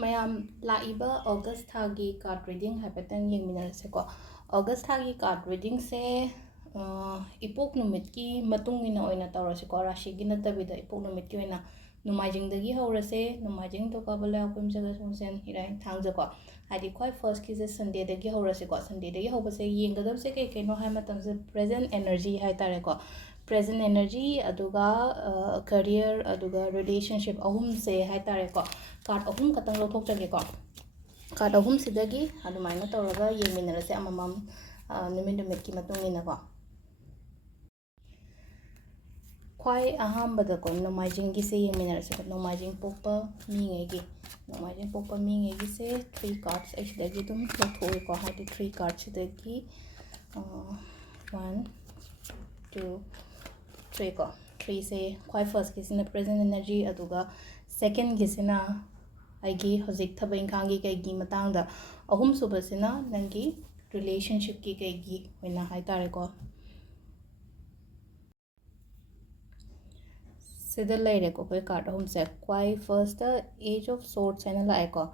ꯃꯌꯥꯝ ꯂꯥꯛꯏꯕ ꯑꯣꯒꯁ ꯊꯥꯒꯤ ꯀꯥꯔꯠ ꯔꯤꯗꯤꯡ ꯍꯥꯏꯐꯦꯠꯇꯪ ꯌꯦꯡꯃꯤꯟꯅꯔꯁꯦꯀꯣ ꯑꯣꯒꯁ ꯊꯥꯒꯤ ꯀꯥꯔꯠ ꯔꯤꯗꯤꯡꯁꯦ ꯏꯄꯣꯛ ꯅꯨꯃꯤꯠꯀꯤ ꯃꯇꯨꯡ ꯏꯟꯅ ꯑꯣꯏꯅ ꯇꯧꯔꯁꯤꯀꯣ ꯔꯥಶꯤꯒꯤ ꯅꯠꯇꯕꯤꯗ ꯏꯄꯣꯛ ꯅꯨꯃꯤꯠꯀꯤ ꯑꯣꯏꯅ ꯅꯣꯡꯃꯥꯏꯖꯤꯡꯗꯒꯤ ꯍꯧꯔꯁꯦ ꯅꯣꯡꯃꯥꯏꯖꯤꯡ ꯊꯧꯀꯥꯕ ꯂꯩꯕꯥꯛꯄꯣꯛꯄ ꯌꯨꯝꯁꯀꯩꯁ ꯁꯒꯣꯜꯁꯦꯟ ꯏꯔꯥꯏ ꯊꯥꯡꯖꯀꯣ ꯍꯥꯏꯗꯤ ꯈ꯭ꯋꯥꯏ ꯐꯥꯔꯁꯀꯤꯁꯦ ꯁꯟꯗꯦꯗꯒꯤ ꯍꯧꯔꯁꯤꯀꯣ ꯁꯟꯗꯦꯗꯒꯤ ꯍꯧꯕꯁꯦ ꯌꯦꯡꯒꯗꯕꯁꯦ ꯀꯩ ꯀꯩꯅꯣ ꯍꯥꯏꯕ ꯃꯇꯝꯁꯦ ꯄ꯭ꯔꯦꯖꯦꯟ ꯑꯦꯅꯔꯖꯤ ꯍꯥꯏꯇꯥꯔꯦꯀꯣ ꯄ꯭ꯔꯦꯖꯦꯟ ꯑꯦꯅꯔꯖꯤ ꯑꯗꯨꯒ ꯀꯔꯤꯌꯔ ꯑꯗꯨꯒ ꯔꯤꯂꯦꯁꯟꯁꯤꯞ ꯑꯍꯨꯝꯁꯦ ꯍꯥꯏꯇꯥꯔꯦꯀꯣ ꯀꯥꯔꯠ ꯑꯍꯨꯝ ꯈꯛꯇꯪ ꯂꯧꯊꯣꯛꯆꯒꯦꯀꯣ ꯀꯥꯔꯠ ꯑꯍꯨꯝꯁꯤꯗꯒꯤ ꯑꯗꯨꯃꯥꯏꯅ ꯇꯧꯔꯒ ꯌꯦꯡꯃꯤꯟꯅꯔꯁꯦ ꯑꯃꯃꯝ ꯅꯨꯃꯤꯠꯀꯤ ꯃꯇꯨꯡ ꯏꯟꯅꯀꯣ ꯈ꯭ꯋꯥꯏ ꯑꯍꯥꯟꯕꯗꯀꯣ ꯅꯣꯡꯃꯥꯏꯖꯤꯡꯒꯤꯁꯦ ꯌꯦꯡꯃꯤꯟꯅꯔꯁꯦꯀꯣ ꯅꯣꯡꯃꯥꯏꯖꯤꯡ ꯄꯣꯛꯄ ꯃꯤꯉꯩꯒꯤꯁꯦ 3 ꯀꯥꯔꯠꯁ ꯑꯩ ꯁꯤꯗꯒꯤ ꯑꯗꯨꯝ ꯂꯧꯊꯣꯛꯑꯦꯀꯣ ꯍꯥꯏꯗꯤ 3 ꯀꯥꯔꯠꯁꯤꯗꯒꯤ 1 2 3 ꯀꯣ 3ꯁꯦ ꯈ꯭ꯋꯥꯏ ꯐꯥꯔꯁꯀꯤꯁꯤꯅ ꯄ꯭ꯔꯦꯖꯦꯟ ꯑꯦꯅꯔꯖꯤ ꯑꯗꯨꯒ ꯁꯦꯀꯦꯟꯒꯤꯁꯤꯅ ꯑꯩꯒꯤ ꯍꯧꯖꯤꯛ ꯊꯕꯛ ꯏꯪꯈꯥꯡꯒꯤ ꯀꯩꯒꯤ ꯃꯇꯥꯡꯗ ꯑꯍꯨꯝꯁꯨꯕꯁꯤꯅ ꯅꯪꯒꯤ ꯔꯤꯂꯦꯁꯟꯁꯤꯞꯀꯤ ꯀꯩꯒꯤ ꯑꯣꯏꯅ ꯍꯥꯏꯇꯥꯔꯦꯀꯣ ꯁꯤꯗ ꯂꯩꯔꯦꯀꯣ ꯑꯩꯈꯣꯏ ꯀꯥꯔꯠ ꯑꯍꯨꯝꯁꯦ ꯈ꯭ꯋꯥꯏ ꯐꯥꯔꯁꯇ ꯑꯦꯖ ꯑꯣꯐ ꯁꯣꯔꯠꯁ ꯍꯥꯏꯅ ꯂꯥꯛꯑꯦꯀꯣ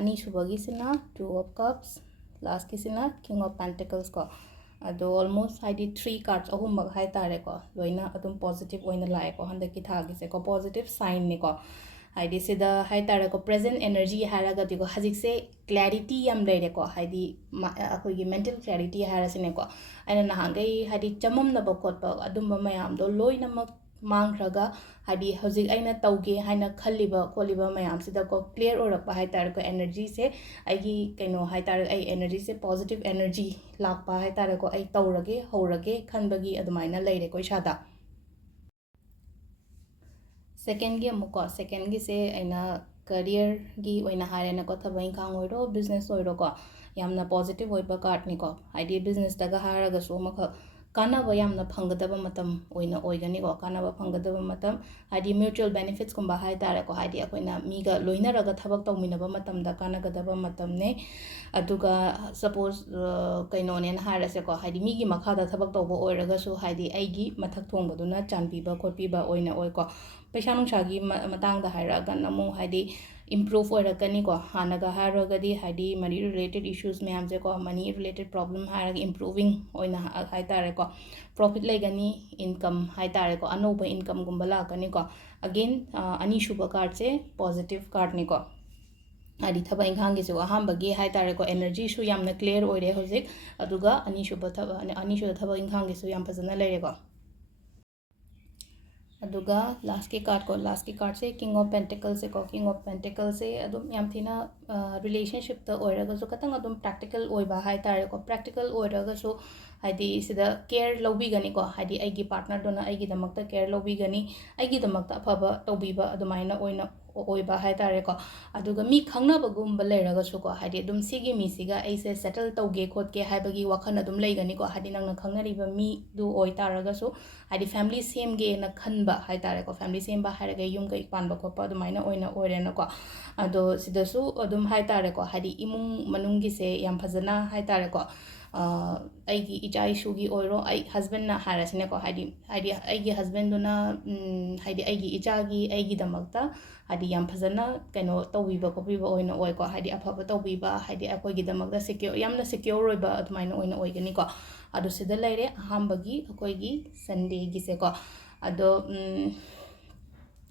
ꯑꯅꯤꯁꯨꯕꯒꯤꯁꯤꯅ 2 ꯑꯣꯐ ꯀꯞꯁ ꯂꯥꯁꯀꯤꯁꯤꯅ ꯀꯤꯡ ꯑꯣꯐ ꯄꯦꯟꯇꯤꯀꯜꯁ ꯀꯣ ꯑꯗꯣ ꯑꯣꯜꯃꯣꯁ ꯍꯥꯏꯗꯤ 3 ꯀꯥꯔꯠꯁ ꯑꯍꯨꯝꯃꯛ ꯍꯥꯏꯇꯥꯔꯦꯀꯣ ꯂꯣꯏꯅ ꯑꯗꯨꯝ ꯄꯣꯖꯤꯇꯤቭ ꯑꯣꯏꯅ ꯂꯥꯛꯑꯦꯀꯣ ꯍꯟꯗꯛꯀꯤ ꯊꯥꯒꯤꯁꯦꯀꯣ ꯄꯣꯖꯤꯇꯤቭ ꯁꯥꯏꯟꯅꯤꯀꯣ ꯍꯥꯏꯗꯤ ꯁꯤꯗ ꯍꯥꯏꯇꯥꯔꯦꯀꯣ ꯄ꯭ꯔꯦꯖꯦꯟ ꯑꯦꯅꯔꯖꯤ ꯍꯥꯏꯔꯒꯗꯤꯀꯣ ꯍꯧꯖꯤꯛꯁꯦ ꯀ꯭ꯂꯦꯔꯤꯇꯤ ꯌꯥꯝ ꯂꯩꯔꯦꯀꯣ ꯍꯥꯏꯗꯤ ꯑꯩꯈꯣꯏꯒꯤ ꯃꯦꯟꯇꯦꯜ ꯀ꯭ꯂꯦꯔꯤꯇꯤ ꯍꯥꯏꯔꯁꯤꯅꯦꯀꯣ ꯑꯩꯅ ꯅꯍꯥꯟꯈꯩ ꯍꯥꯏꯗꯤ ꯆꯃꯝꯅꯕ ꯈꯣꯠꯄ ꯑꯗꯨꯝꯕ ꯃꯌꯥꯝꯗꯣ ꯂꯣꯏꯅꯃꯛ ꯃꯥꯡꯈ꯭ꯔꯒ ꯍꯥꯏꯗꯤ ꯍꯧꯖꯤꯛ ꯑꯩꯅ ꯇꯧꯒꯦ ꯍꯥꯏꯅ ꯈꯜꯂꯤꯕ ꯈꯣꯠꯂꯤꯕ ꯃꯌꯥꯝꯁꯤꯗꯀꯣ ꯀ꯭ꯂꯤꯌꯔ ꯑꯣꯏꯔꯛꯄ ꯍꯥꯏꯇꯥꯔꯦꯀꯣ ꯑꯦꯅꯔꯖꯤꯁꯦ ꯑꯩꯒꯤ ꯀꯩꯅꯣ ꯍꯥꯏꯇꯥꯔꯦ ꯑꯩ ꯑꯦꯅꯔꯖꯤꯁꯦ ꯄꯣꯖꯤꯇꯤቭ ꯑꯦꯅꯔꯖꯤ ꯂꯥꯛꯄ ꯍꯥꯏꯇꯥꯔꯦꯀꯣ ꯑꯩ ꯇꯧꯔꯒꯦ ꯍꯧꯔꯒꯦ ꯈꯟꯕꯒꯤ ꯑꯗꯨꯃꯥꯏꯅ ꯂꯩꯔꯦꯀꯣ ꯏꯁꯥꯗ ꯁꯦꯀꯦꯟꯒꯤ ꯑꯃꯨꯛꯀꯣ ꯁꯦꯀꯦꯟꯒꯤꯁꯦ ꯑꯩꯅ ꯀꯔꯤꯌꯔꯒꯤ ꯑꯣꯏꯅ ꯍꯥꯏꯔꯦꯅꯀꯣ ꯊꯕꯛ ꯏꯪꯈꯥꯡ ꯑꯣꯏꯔꯣ ꯕꯤꯖꯤꯅꯦꯁ ꯑꯣꯏꯔꯣꯀꯣ ꯌꯥꯝꯅ ꯄꯣꯖꯤꯇꯤቭ ꯑꯣꯏꯕ ꯀꯥꯔꯠꯅꯤꯀꯣ ꯍꯥꯏꯗꯤ ꯕꯤꯖꯤꯅꯦꯁꯇꯒ ꯍꯥꯏꯔꯒꯁꯨ ꯑꯃꯈꯛ ꯀꯥꯟꯅꯕ ꯌꯥꯝꯅ ꯐꯪꯒꯗꯕ ꯃꯇꯝ ꯑꯣꯏꯅ ꯑꯣꯏꯒꯅꯤꯀꯣ ꯀꯥꯟꯅꯕ ꯐꯪꯒꯗꯕ ꯃꯇꯝ ꯍꯥꯏꯗꯤ ꯃ꯭ꯌꯨꯆꯨꯋꯦꯜ ꯕꯦꯅꯤꯐꯤꯠꯁꯀꯨꯝꯕ ꯍꯥꯏꯇꯥꯔꯦꯀꯣ ꯍꯥꯏꯗꯤ ꯑꯩꯈꯣꯏꯅ ꯃꯤꯒ ꯂꯣꯏꯅꯔꯒ ꯊꯕꯛ ꯇꯧꯃꯤꯟꯅꯕ ꯃꯇꯝꯗ ꯀꯥꯟꯅꯒꯗꯕ ꯃꯇꯝꯅꯦ ꯑꯗꯨꯒ ꯁꯄꯣꯁ ꯀꯩꯅꯣꯅꯦꯅ ꯍꯥꯏꯔꯁꯦꯀꯣ ꯍꯥꯏꯗꯤ ꯃꯤꯒꯤ ꯃꯈꯥꯗ ꯊꯕꯛ ꯇꯧꯕ ꯑꯣꯏꯔꯒꯁꯨ ꯍꯥꯏꯗꯤ ꯑꯩꯒꯤ ꯃꯊꯛ ꯊꯣꯡꯕꯗꯨꯅ ꯆꯥꯟꯕꯤꯕ ꯈꯣꯠꯄꯤꯕ ꯑꯣꯏꯅ ꯑꯣꯏꯀꯣ ꯄꯩꯁꯥ ꯅꯨꯡꯁꯥꯒꯤ ꯃꯇꯥꯡꯗ ꯍꯥꯏꯔꯛꯑꯒꯅ ꯑꯃꯨꯛ ꯍꯥꯏꯗꯤ ꯏꯝꯄ꯭ꯔꯨꯚ ꯑꯣꯏꯔꯛꯀꯅꯤꯀꯣ ꯍꯥꯟꯅꯒ ꯍꯥꯏꯔꯨꯔꯒꯗꯤ ꯍꯥꯏꯗꯤ ꯃꯅꯤ ꯔꯤꯂꯦꯇꯦഡ് ꯏꯁꯨꯁ ꯃꯌꯥꯝꯁꯦꯀꯣ ꯃꯅꯤ ꯔꯤꯂꯦꯇꯦഡ് ꯄ꯭ꯔꯣꯕ꯭ꯂꯦꯝ ꯍꯥꯏꯔꯒ ꯏꯝꯄ꯭ꯔꯨꯚꯤꯡ ꯑꯣꯏꯅ ꯍꯥꯏꯇꯥꯔꯦꯀꯣ ꯄ꯭ꯔꯣꯐꯤꯠ ꯂꯩꯒꯅꯤ ꯏꯟꯀꯝ ꯍꯥꯏꯇꯥꯔꯦꯀꯣ ꯑꯅꯧꯕ ꯏꯟꯀꯝꯒꯨꯝꯕ ꯂꯥꯛꯀꯅꯤꯀꯣ ꯑꯒꯦꯟ ꯑꯅꯤꯁꯨꯕ ꯀꯥꯔꯠꯁꯦ ꯄꯣꯖꯤꯇꯤꯚ ꯀꯥꯔꯠꯅꯤꯀꯣ ꯍꯥꯏꯗꯤ ꯊꯕꯛ ꯏꯪꯈꯥꯡꯒꯤꯁꯨ ꯑꯍꯥꯟꯕꯒꯤ ꯍꯥꯏꯇꯥꯔꯦꯀꯣ ꯑꯦꯅꯔꯖꯤꯁꯨ ꯌꯥꯝꯅ ꯀ꯭ꯂꯤꯌꯔ ꯑꯣꯏꯔꯦ ꯍꯧꯖꯤꯛ ꯑꯗꯨꯒ ꯑꯅꯤꯁꯨꯕ ꯊꯕꯛ ꯏꯪꯈꯥꯡꯒꯤꯁꯨ ꯌꯥꯝ ꯐꯖꯅ ꯂꯩꯔꯦꯀꯣ ꯑꯗꯨꯒ ꯂꯥꯁꯀꯤ ꯀꯥꯔꯠꯁꯦ ꯀꯤꯡ ꯑꯣꯐ ꯄꯦꯟꯇꯤꯀꯜꯁꯦꯀꯣ ꯀꯤꯡ ꯑꯣꯐ ꯄꯦꯟꯇꯤꯀꯜꯁꯦ ꯑꯗꯨꯝ ꯌꯥꯝ ꯊꯤꯅ ꯔꯤꯂꯦꯁꯟꯁꯤꯞꯇ ꯑꯣꯏꯔꯒꯁꯨ ꯈꯇꯪ ꯑꯗꯨꯝ ꯄ꯭ꯔꯦꯛꯇꯤꯀꯦꯜ ꯑꯣꯏꯕ ꯍꯥꯏꯇꯥꯔꯦꯀꯣ ꯄ꯭ꯔꯦꯛꯇꯤꯀꯦꯜ ꯑꯣꯏꯔꯒꯁꯨ ꯍꯥꯏꯗꯤ ꯁꯤꯗ ꯀꯦꯌꯔ ꯂꯧꯕꯤꯒꯅꯤꯀꯣ ꯍꯥꯏꯗꯤ ꯑꯩꯒꯤ ꯄꯥꯔꯠꯅꯔꯗꯨꯅ ꯑꯩꯒꯤꯗꯃꯛꯇ ꯀꯦꯌꯔ ꯂꯧꯕꯤꯒꯅꯤ ꯑꯩꯒꯤꯗꯃꯛꯇ ꯑꯐꯕ ꯇꯧꯕꯤꯕ ꯑꯗꯨꯃꯥꯏꯅ ꯑꯣꯏꯕ ꯍꯥꯏꯇꯥꯔꯦꯀꯣ ꯑꯗꯨꯒ ꯃꯤ ꯈꯪꯅꯕꯒꯨꯝꯕ ꯂꯩꯔꯒꯁꯨꯀꯣ ꯍꯥꯏꯗꯤ ꯑꯗꯨꯝ ꯁꯤꯒꯤ ꯃꯤꯁꯤꯒ ꯑꯩꯁꯦ ꯁꯦꯇꯜ ꯇꯧꯒꯦ ꯈꯣꯠꯀꯦ ꯍꯥꯏꯕꯒꯤ ꯋꯥꯈꯜ ꯑꯗꯨꯝ ꯂꯩꯒꯅꯤꯀꯣ ꯍꯥꯏꯗꯤ ꯅꯪꯅ ꯈꯪꯅꯔꯤꯕ ꯃꯤꯗꯨ ꯑꯣꯏꯇꯥꯔꯒꯁꯨ ꯍꯥꯏꯗꯤ ꯐꯦꯃꯤꯂꯤ ꯁꯦꯝꯒꯦꯅ ꯈꯟꯕ ꯍꯥꯏꯇꯥꯔꯦꯀꯣ ꯐꯦꯃꯤꯂꯤ ꯁꯦꯝꯕ ꯍꯥꯏꯔꯒ ꯌꯨꯝ ꯀꯩ ꯄꯥꯟꯕ ꯈꯣꯠꯄ ꯑꯗꯨꯃꯥꯏꯅ ꯑꯣꯏꯔꯦꯅꯀꯣ ꯑꯗꯣ ꯁꯤꯗꯁꯨ ꯑꯗꯨꯝ ꯍꯥꯏꯇꯥꯔꯦꯀꯣ ꯍꯥꯏꯗꯤ ꯏꯃꯨꯡ ꯃꯅꯨꯡꯒꯤꯁꯦ ꯌꯥꯝ ꯐꯖꯅ ꯍꯥꯏꯇꯥꯔꯦꯀꯣ ꯑꯩꯒꯤ ꯏꯆꯥ ꯏꯁꯨꯒꯤ ꯑꯣꯏꯔꯣ ꯑꯩ ꯍꯁꯕꯦꯟꯅ ꯍꯥꯏꯔꯁꯤꯅꯦꯀꯣ ꯍꯥꯏꯗꯤ ꯑꯩꯒꯤ ꯍꯁꯕꯦꯟꯗꯨꯅ ꯍꯥꯏꯗꯤ ꯑꯩꯒꯤ ꯏꯆꯥꯒꯤ ꯑꯩꯒꯤꯗꯃꯛꯇ ꯍꯥꯏꯗꯤ ꯌꯥꯝ ꯐꯖꯅ ꯀꯩꯅꯣ ꯇꯧꯕꯤꯕ ꯈꯣꯠꯄꯤꯕ ꯑꯣꯏꯅ ꯑꯣꯏꯀꯣ ꯍꯥꯏꯗꯤ ꯑꯐꯕ ꯇꯧꯕꯤꯕ ꯍꯥꯏꯗꯤ ꯑꯩꯈꯣꯏꯒꯤꯗꯃꯛꯇ ꯌꯥꯝꯅ ꯁꯦꯀ꯭ꯌꯣꯔ ꯑꯣꯏꯕ ꯑꯗꯨꯃꯥꯏꯅ ꯑꯣꯏꯒꯅꯤꯀꯣ ꯑꯗꯣ ꯁꯤꯗ ꯂꯩꯔꯦ ꯑꯍꯥꯟꯕꯒꯤ ꯑꯩꯈꯣꯏꯒꯤ ꯁꯟꯗꯦꯒꯤꯁꯦꯀꯣ ꯑꯗꯣ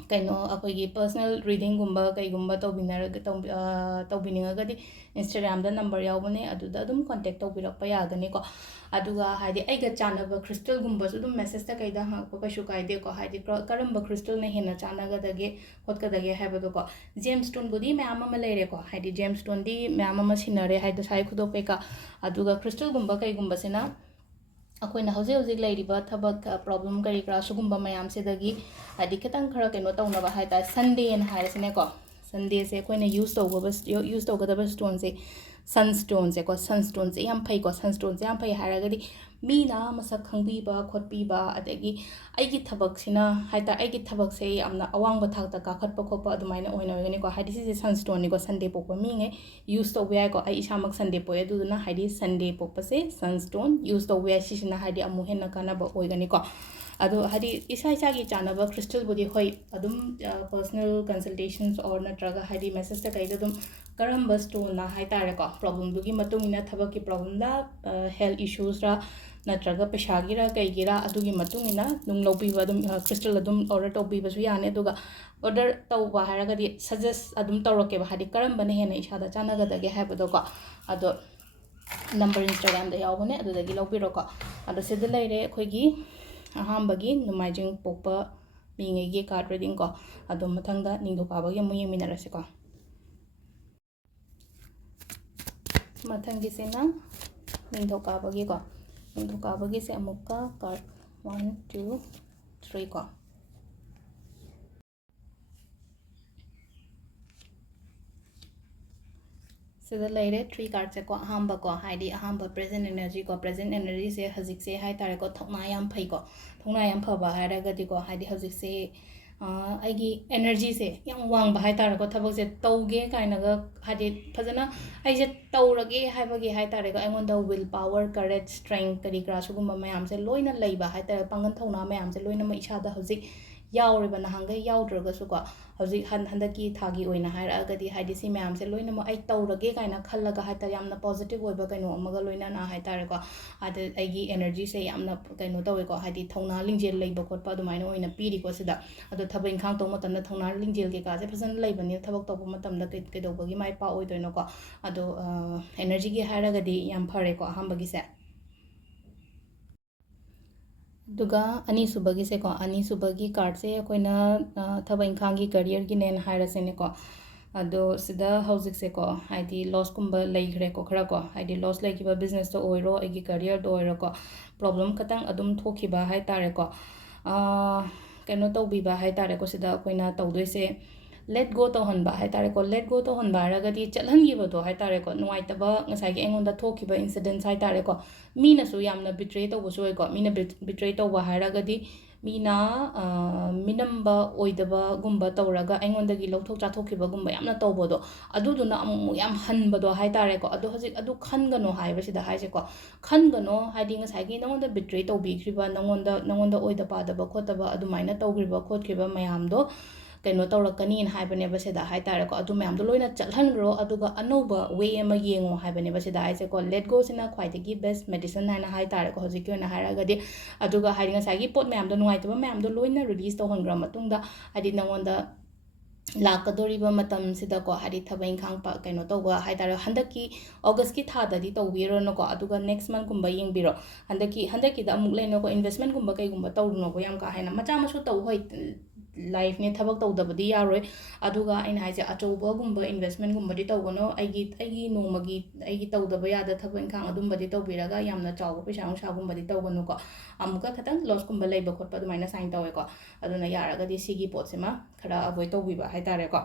ꯀꯩꯅꯣ ꯑꯩꯈꯣꯏꯒꯤ ꯄꯔꯁꯅꯦꯜ ꯔꯤꯗꯤꯡꯒꯨꯝꯕ ꯀꯩꯒꯨꯝꯕ ꯇꯧꯕꯤꯅꯤꯡꯉꯒꯗꯤ ꯏꯟꯁꯇꯥꯒ꯭ꯔꯥꯝꯗ ꯅꯝꯕꯔ ꯌꯥꯎꯕꯅꯦ ꯑꯗꯨꯗ ꯑꯗꯨꯝ ꯀꯣꯟꯇꯦꯛ ꯇꯧꯕꯤꯔꯛꯄ ꯌꯥꯒꯅꯤꯀꯣ ꯑꯗꯨꯒ ꯍꯥꯏꯗꯤ ꯑꯩꯒ ꯆꯥꯟꯅꯕ ꯈ꯭ꯔꯤꯁꯇꯜꯒꯨꯝꯕꯁꯨ ꯑꯗꯨꯝ ꯃꯦꯁꯦꯖꯇ ꯀꯩꯗ ꯍꯪꯉꯛꯄ ꯀꯩꯁꯨ ꯀꯥꯏꯗꯦꯀꯣ ꯍꯥꯏꯗꯤ ꯀꯔꯝꯕ ꯈ꯭ꯔꯤꯁꯇꯜꯅ ꯍꯦꯟꯅ ꯆꯥꯟꯅꯒꯗꯒꯦ ꯈꯣꯠꯀꯗꯒꯦ ꯍꯥꯏꯕꯗꯣꯀꯣ ꯖꯦꯝꯁ ꯁ꯭ꯇꯣꯟꯕꯨꯗꯤ ꯃꯌꯥꯝ ꯑꯃ ꯂꯩꯔꯦꯀꯣ ꯍꯥꯏꯗꯤ ꯖꯦꯝꯁ ꯁ꯭ꯇꯣꯟꯗꯤ ꯃꯌꯥꯝ ꯑꯃ ꯁꯤꯟꯅꯔꯦ ꯍꯥꯏꯗꯤ ꯁꯥꯏ ꯈꯨꯗꯣꯞ ꯀꯩꯀꯥ ꯑꯗꯨꯒ ꯈ꯭ꯔꯤꯁꯇꯜꯒꯨꯝꯕ ꯀꯩꯒꯨꯝꯕꯁꯤꯅ ꯑꯩꯈꯣꯏꯅ ꯍꯧꯖꯤꯛ ꯍꯧꯖꯤꯛ ꯂꯩꯔꯤꯕ ꯊꯕꯛ ꯄ꯭ꯔꯣꯕ꯭ꯂꯦꯝ ꯀꯔꯤ ꯀꯔꯥ ꯁꯤꯒꯨꯝꯕ ꯃꯌꯥꯝꯁꯤꯗꯒꯤ ꯍꯥꯏꯗꯤ ꯈꯤꯇꯪ ꯈꯔ ꯀꯩꯅꯣ ꯇꯧꯅꯕ ꯍꯥꯏꯇꯥꯔꯦ ꯁꯟꯗꯦꯅ ꯍꯥꯏꯔꯁꯤꯅꯦꯀꯣ ꯁꯟꯗꯦꯁꯦ ꯑꯩꯈꯣꯏꯅ ꯌꯨꯁ ꯇꯧꯒꯗꯕ ꯁ꯭ꯇꯣꯟꯁꯦ ꯁꯟꯁ꯭ꯇꯣꯟꯁꯦꯀꯣ ꯁꯟꯁ꯭ꯇꯣꯟꯁꯦ ꯌꯥꯝ ꯐꯩꯀꯣ ꯁꯟꯁ꯭ꯇꯣꯟꯁꯦ ꯌꯥꯝ ꯐꯩ ꯍꯥꯏꯔꯒꯗꯤ ꯃꯤꯅ ꯃꯁꯛ ꯈꯪꯕꯤꯕ ꯈꯣꯠꯄꯤꯕ ꯑꯗꯒꯤ ꯑꯩꯒꯤ ꯊꯕꯛꯁꯤꯅ ꯍꯥꯏꯇꯥꯔꯦ ꯑꯩꯒꯤ ꯊꯕꯛꯁꯦ ꯌꯥꯝꯅ ꯑꯋꯥꯡꯕ ꯊꯥꯛꯇ ꯀꯥꯈꯠꯄ ꯈꯣꯠꯄ ꯑꯗꯨꯃꯥꯏꯅ ꯑꯣꯏꯒꯅꯤꯀꯣ ꯍꯥꯏꯗꯤ ꯁꯤꯁꯦ ꯁꯟꯁ꯭ꯇꯣꯟꯅꯤꯀꯣ ꯁꯟꯗे ꯄꯣꯛꯄ ꯃꯤꯉꯩ ꯌꯨꯁ ꯇꯧꯕ ꯌꯥꯏꯀꯣ ꯑꯩ ꯏꯁꯥꯃꯛ ꯁꯟꯗꯦ ꯄꯣꯛꯑꯦ ꯑꯗꯨꯗꯨꯅ ꯍꯥꯏꯗꯤ ꯁꯟꯗꯦ ꯄꯣꯛꯄꯁꯦ ꯁꯟꯁ꯭ꯇꯣꯟ ꯌꯨꯁ ꯇꯧꯕ ꯌꯥꯏ ꯁꯤꯁꯤꯅ ꯍꯥꯏꯗꯤ ꯑꯃꯨꯛ ꯍꯦꯟꯅ ꯀꯥꯟꯅꯕ ꯑꯣꯏꯒꯅꯤꯀꯣ ꯑꯗꯣ ꯍꯥꯏꯗꯤ ꯏꯁꯥꯒꯤ ꯆꯥꯅꯕ ꯈ꯭ꯔꯤꯁꯇꯦꯜꯕꯨꯗꯤ ꯍꯣꯏ ꯑꯗꯨꯝ ꯄꯔꯁꯣꯅꯦꯜ ꯀꯟꯁꯜꯇꯦꯁꯟꯁ ꯑꯣꯔ ꯅꯠꯇ꯭ꯔꯒ ꯍꯥꯏꯗꯤ ꯃꯦꯁꯦꯖꯇ ꯀꯩꯗ ꯑꯗꯨꯝ ꯀꯔꯝꯕ ꯁ꯭ꯇꯣꯟꯅ ꯍꯥꯏꯇꯥꯔꯦꯀꯣ ꯄ꯭ꯔꯣꯕ꯭ꯂꯦꯝꯗꯨꯒꯤ ꯃꯇꯨꯡ ꯏꯟꯅ ꯊꯕꯛꯀꯤ ꯄ꯭ꯔꯣꯕ꯭ꯂꯦꯝꯗ ꯍꯦꯜꯊ ꯏꯁꯨꯁꯔ ꯅꯠꯇ꯭ꯔꯒ ꯄꯩꯁꯥꯒꯤꯔ ꯀꯩꯒꯤꯔ ꯑꯗꯨꯒꯤ ꯃꯇꯨꯡ ꯏꯟꯅ ꯑꯗꯨꯝ ꯂꯧꯕꯤꯕ ꯑꯗꯨꯝ ꯈ꯭ꯔꯤꯁꯇꯦꯜ ꯑꯗꯨꯝ ꯑꯣꯔꯗꯔ ꯇꯧꯕꯤꯕꯁꯨ ꯌꯥꯅꯤ ꯑꯗꯨꯒ ꯑꯣꯔꯗꯔ ꯇꯧꯕ ꯍꯥꯏꯔꯒꯗꯤ ꯁꯖꯦꯁ ꯑꯗꯨꯝ ꯇꯧꯔꯛꯀꯦꯕ ꯍꯥꯏꯗꯤ ꯀꯔꯝꯕꯅ ꯍꯦꯟꯅ ꯏꯁꯥꯗ ꯆꯥꯟꯅꯒꯗꯒꯦ ꯍꯥꯏꯕꯗꯣꯀꯣ ꯑꯗꯣ ꯅꯝꯕꯔ ꯏꯟꯁꯇꯥꯒ꯭ꯔꯥꯝꯗ ꯌꯥꯎꯕꯅꯦ ꯑꯗꯨꯗꯒꯤ ꯂꯧꯕꯤꯔꯣꯀꯣ ꯑꯗꯣ ꯁꯤꯗ ꯂꯩꯔꯦ ꯑꯩꯈꯣꯏꯒꯤ ꯑꯍꯥꯟꯕꯒꯤ ꯅꯣꯡꯃꯥꯏꯖꯤꯡ ꯄꯣꯛꯄ ꯃꯤꯉꯩꯒꯤ ꯀꯥꯔꯠ ꯔꯤꯗꯤꯡꯀꯣ ꯑꯗꯣ ꯃꯊꯪꯗ ꯅꯤꯡꯊꯧꯀꯥꯕꯒꯤ ꯑꯃꯨꯛ ꯌꯦꯡꯃꯤꯟꯅꯔꯁꯤꯀꯣ ꯃꯊꯪꯒꯤꯁꯤꯅ ꯅꯤꯡꯊꯧꯀꯥꯕꯒꯤꯀꯣ ꯅꯤꯡꯊꯧꯀꯥꯕꯒꯤꯁꯦ ꯑꯃꯨꯛꯀ ꯀꯥꯔꯠ 1 2 3 ꯀꯣ ꯁꯤꯗ ꯂꯩꯔꯦ 3 ꯀꯥꯔꯠꯁꯦꯀꯣ ꯑꯍꯥꯟꯕꯀꯣ ꯍꯥꯏꯗꯤ ꯑꯍꯥꯟꯕ ꯄ꯭ꯔꯦꯖꯦꯟ ꯑꯦꯅꯔꯖꯤꯀꯣ ꯄ꯭ꯔꯦꯖꯦꯟ ꯑꯦꯅꯔꯖꯤꯁꯦ ꯍꯧꯖꯤꯛꯁꯦ ꯍꯥꯏꯇꯥꯔꯦꯀꯣ ꯊꯧꯅꯥ ꯌꯥꯝ ꯐꯩꯀꯣ ꯊꯧꯅꯥ ꯌꯥꯝ ꯐꯕ ꯍꯥꯏꯔꯒꯗꯤꯀꯣ ꯍꯥꯏꯗꯤ ꯍꯧꯖꯤꯛꯁꯦ ꯑꯩꯒꯤ ꯑꯦꯅꯔꯖꯤꯁꯦ ꯌꯥꯝ ꯋꯥꯡꯕ ꯍꯥꯏꯇꯥꯔꯦꯀꯣ ꯊꯕꯛꯁꯦ ꯇꯧꯒꯦ ꯀꯥꯏꯅꯒ ꯍꯥꯏꯗꯤ ꯐꯖꯅ ꯑꯩꯁꯦ ꯇꯧꯔꯒꯦ ꯍꯥꯏꯕꯒꯤ ꯍꯥꯏꯇꯥꯔꯦꯀꯣ ꯑꯩꯉꯣꯟꯗ ꯋꯤꯜ ꯄꯥꯋꯔ ꯀꯔꯦꯖ ꯁ꯭ꯇ꯭ꯔꯦꯡ ꯀꯔꯤ ꯀꯔꯥ ꯁꯤꯒꯨꯝꯕ ꯃꯌꯥꯝꯁꯦ ꯂꯣꯏꯅ ꯂꯩꯕ ꯍꯥꯏꯇꯥꯔꯦ ꯄꯥꯡꯒꯜ ꯊꯧꯅꯥ ꯃꯌꯥꯝꯁꯦ ꯂꯣꯏꯅꯃꯛ ꯏꯁꯥꯗ ꯍꯧꯖꯤꯛ ꯌꯥꯎꯔꯤꯕ ꯅꯍꯥꯟꯈꯩ ꯌꯥꯎꯗ꯭ꯔꯒꯁꯨꯀꯣ ꯍꯧꯖꯤꯛ ꯍꯟꯗꯛꯀꯤ ꯊꯥꯒꯤ ꯑꯣꯏꯅ ꯍꯥꯏꯔꯛꯑꯒꯗꯤ ꯍꯥꯏꯗꯤ ꯁꯤ ꯃꯌꯥꯝꯁꯦ ꯂꯣꯏꯅꯃꯛ ꯑꯩ ꯇꯧꯔꯒꯦ ꯀꯥꯏꯅ ꯈꯜꯂꯒ ꯍꯥꯏꯇꯥꯔꯦ ꯌꯥꯝꯅ ꯄꯣꯖꯤꯇꯤቭ ꯑꯣꯏꯕ ꯀꯩꯅꯣ ꯑꯃꯒ ꯂꯣꯏꯅꯅ ꯍꯥꯏꯇꯥꯔꯦꯀꯣ ꯑꯗ ꯑꯩꯒꯤ ꯑꯦꯅꯔꯖꯤꯁꯦ ꯌꯥꯝꯅ ꯀꯩꯅꯣ ꯇꯧꯋꯦꯀꯣ ꯍꯥꯏꯗꯤ ꯊꯧꯅꯥ ꯂꯤꯡꯖꯦꯜ ꯂꯩꯕ ꯈꯣꯠꯄ ꯑꯗꯨꯃꯥꯏꯅ ꯑꯣꯏꯅ ꯄꯤꯔꯤꯀꯣ ꯁꯤꯗ ꯑꯗꯣ ꯊꯕꯛ ꯏꯪꯈꯥꯡ ꯇꯧꯕ ꯃꯇꯝꯗ ꯊꯧꯅꯥ ꯂꯤꯡꯖꯦꯜ ꯀꯩꯀꯥꯁꯦ ꯐꯖꯅ ꯂꯩꯕꯅꯤꯅ ꯊꯕꯛ ꯇꯧꯕ ꯃꯇꯝꯗ ꯀꯩꯗꯧꯕꯒꯤ ꯃꯥꯏ ꯄꯥꯛꯑꯣꯏꯗꯣꯏꯅꯣꯀꯣ ꯑꯗꯣ ꯑꯦꯅꯔꯖꯤꯒꯤ ꯍꯥꯏꯔꯒꯗꯤ ꯌꯥꯝ ꯐꯔꯦꯀꯣ ꯑꯍꯥꯟꯕꯒꯤꯁꯦ ꯑꯗꯨꯒ ꯑꯅꯤꯁꯨꯕꯒꯤꯁꯦꯀꯣ ꯑꯅꯤꯁꯨꯕꯒꯤ ꯀꯥꯔꯠꯁꯦ ꯑꯩꯈꯣꯏꯅ ꯊꯕꯛ ꯏꯪꯈꯥꯡꯒꯤ ꯀꯔꯤꯌꯔꯒꯤꯅꯦꯅ ꯍꯥꯏꯔꯁꯦꯅꯦꯀꯣ ꯑꯗꯣ ꯁꯤꯗ ꯍꯧꯖꯤꯛꯁꯦꯀꯣ ꯍꯥꯏꯗꯤ ꯂꯣꯁꯀꯨꯝꯕ ꯂꯩꯈ꯭ꯔꯦꯀꯣ ꯈꯔꯀꯣ ꯍꯥꯏꯗꯤ ꯂꯣꯁ ꯂꯩꯈꯤꯕ ꯕꯤꯖꯤꯅꯦꯁꯇ ꯑꯣꯏꯔꯣ ꯑꯩꯒꯤ ꯀꯔꯤꯌꯔꯗ ꯑꯣꯏꯔꯣꯀꯣ ꯄ꯭ꯔꯣꯕ꯭ꯂꯦꯝ ꯈꯇꯪ ꯑꯗꯨꯝ ꯊꯣꯛꯈꯤꯕ ꯍꯥꯏꯇꯥꯔꯦꯀꯣ ꯀꯩꯅꯣ ꯇꯧꯕꯤꯕ ꯍꯥꯏꯇꯥꯔꯦꯀꯣ ꯁꯤꯗ ꯑꯩꯈꯣꯏꯅ ꯇꯧꯗꯣꯏꯁꯦ ꯂꯦꯠ ꯒꯣ ꯇꯧꯍꯟꯕ ꯍꯥꯏꯇꯥꯔꯦꯀꯣ ꯂꯦꯠ ꯒꯣ ꯇꯧꯍꯟꯕ ꯍꯥꯏꯔꯒꯗꯤ ꯆꯠꯍꯟꯈꯤꯕꯗꯣ ꯍꯥꯏꯇꯥꯔꯦꯀꯣ ꯅꯨꯡꯉꯥꯏꯇꯕ ꯉꯁꯥꯏꯒꯤ ꯑꯩꯉꯣꯟꯗ ꯊꯣꯛꯈꯤꯕ ꯏꯟꯁꯤꯗꯦꯟꯁ ꯍꯥꯏꯇꯥꯔꯦꯀꯣ ꯃꯤꯅꯁꯨ ꯌꯥꯝꯅ ꯕꯤꯇ꯭ꯔꯦ ꯇꯧꯕꯁꯨ ꯑꯣꯏꯀꯣ ꯃꯤꯅ ꯕꯤꯇ꯭ꯔꯦ ꯇꯧꯕ ꯍꯥꯏꯔꯒꯗꯤ ꯃꯤꯅ ꯃꯤꯅꯝꯕ ꯑꯣꯏꯗꯕꯒꯨꯝꯕ ꯇꯧꯔꯒ ꯑꯩꯉꯣꯟꯗꯒꯤ ꯂꯧꯊꯣꯛ ꯆꯥꯊꯣꯛꯈꯤꯕꯒꯨꯝꯕ ꯌꯥꯝꯅ ꯇꯧꯕꯗꯣ ꯑꯗꯨꯗꯨꯅ ꯑꯃꯨꯛ ꯌꯥꯝ ꯍꯟꯕꯗꯣ ꯍꯥꯏꯇꯥꯔꯦꯀꯣ ꯑꯗꯣ ꯍꯧꯖꯤꯛ ꯑꯗꯨ ꯈꯟꯒꯅꯣ ꯍꯥꯏꯕꯁꯤꯗ ꯍꯥꯏꯁꯦꯀꯣ ꯈꯟꯒꯅꯣ ꯍꯥꯏꯗꯤ ꯉꯁꯥꯏꯒꯤ ꯅꯉꯣꯟꯗ ꯕꯤꯇ꯭ꯔꯦ ꯇꯧꯕꯤꯈ꯭ꯔꯤꯕ ꯅꯉꯣꯟꯗ ꯑꯣꯏꯗ ꯄꯥꯗꯕ ꯈꯣꯠꯇꯕ ꯑꯗꯨꯃꯥꯏꯅ ꯇꯧꯈ꯭ꯔꯤꯕ ꯈꯣꯠꯈ꯭ꯔꯤꯕ ꯃꯌꯥꯝꯗꯣ ꯀꯩꯅꯣ ꯇꯧꯔꯛꯀꯅꯤꯅ ꯍꯥꯏꯕꯅꯦꯕ ꯁꯤꯗ ꯍꯥꯏꯇꯥꯔꯦꯀꯣ ꯑꯗꯨ ꯃꯌꯥꯝꯗꯣ ꯂꯣꯏꯅ ꯆꯠꯍꯟꯈ꯭ꯔꯣ ꯑꯗꯨꯒ ꯑꯅꯧꯕ ꯋꯦ ꯑꯃ ꯌꯦꯡꯉꯣ ꯍꯥꯏꯕꯅꯦꯕ ꯁꯤꯗ ꯍꯥꯏꯁꯦꯀꯣ ꯂꯦꯠ ꯒꯣꯁꯤꯅ ꯈ꯭ꯋꯥꯏꯗꯒꯤ ꯕꯦꯁ ꯃꯦꯗꯤꯁꯟ ꯍꯥꯏꯅ ꯍꯥꯏꯇꯥꯔꯦꯀꯣ ꯍꯧꯖꯤꯛꯀꯤ ꯑꯣꯏꯅ ꯍꯥꯏꯔꯒꯗꯤ ꯑꯗꯨꯒ ꯍꯥꯏꯗꯤ ꯉꯁꯥꯏꯒꯤ ꯄꯣꯠ ꯃꯌꯥꯝꯗꯣ ꯅꯨꯡꯉꯥꯏꯇꯕ ꯃꯌꯥꯝꯗꯣ ꯂꯣꯏꯅ ꯔꯤꯂꯤꯁ ꯇꯧꯍꯟꯈ꯭ꯔ ꯃꯇꯨꯡꯗ ꯍꯥꯏꯗꯤ ꯅꯉꯣꯟꯗ ꯂꯥꯛꯀꯗꯧꯔꯤꯕ ꯃꯇꯝꯁꯤꯗꯀꯣ ꯍꯥꯏꯗꯤ ꯊꯕꯛ ꯏꯪꯈꯥꯡ ꯀꯩꯅꯣ ꯇꯧꯕ ꯍꯥꯏꯇꯥꯔꯦ ꯍꯟꯗꯛꯀꯤ ꯑꯣꯒꯁꯀꯤ ꯊꯥꯗꯗꯤ ꯇꯧꯕꯤꯔꯣꯅꯨꯀꯣ ꯑꯗꯨꯒ ꯅꯦꯛꯁ ꯃꯟꯠꯀꯨꯝꯕ ꯌꯦꯡꯕꯤꯔꯣ ꯍꯟꯗꯛꯀꯤꯗ ꯑꯃꯨꯛ ꯂꯩꯅꯀꯣ ꯏꯟꯚꯦꯁꯃꯦꯟꯠꯒꯨꯝꯕ ꯀꯩꯒꯨꯝꯕ ꯇꯧꯔꯨꯅꯣꯀꯣ ꯌꯥꯝ ꯀꯥ ꯍꯦꯟꯅ ꯃꯆꯥ ꯃꯁꯨ ꯇꯧ ꯍꯣꯏ ꯂꯥꯏꯐꯅꯦ ꯊꯕꯛ ꯇꯧꯗꯕꯗꯤ ꯌꯥꯔꯣꯏ ꯑꯗꯨꯒ ꯑꯩꯅ ꯍꯥꯏꯁꯦ ꯑꯆꯧꯕꯒꯨꯝꯕ ꯏꯟꯚꯦꯁꯃꯦꯟꯠꯒꯨꯝꯕꯗꯤ ꯇꯧꯒꯅꯣ ꯑꯩꯒꯤ ꯅꯣꯡꯃꯒꯤ ꯑꯩꯒꯤ ꯇꯧꯗꯕ ꯌꯥꯗ ꯊꯕꯛ ꯏꯪꯈꯥꯡ ꯑꯗꯨꯝꯕꯗꯤ ꯇꯧꯕꯤꯔꯒ ꯌꯥꯝꯅ ꯆꯥꯎꯕ ꯄꯩꯁꯥ ꯅꯨꯡꯁꯥꯒꯨꯝꯕꯗꯤ ꯇꯧꯒꯅꯨꯀꯣ ꯑꯃꯨꯛꯀ ꯈꯤꯇꯪ ꯂꯣꯁꯀꯨꯝꯕ ꯂꯩꯕ ꯈꯣꯠꯄ ꯑꯗꯨꯃꯥꯏꯅ ꯁꯥꯏꯟ ꯇꯧꯋꯦꯀꯣ ꯑꯗꯨꯅ ꯌꯥꯔꯒꯗꯤ ꯁꯤꯒꯤ ꯄꯣꯠꯁꯤꯃ ꯈꯔ ꯑꯦꯚꯣꯏꯗ ꯇꯧꯕꯤꯕ ꯍꯥꯏꯇꯥꯔꯦꯀꯣ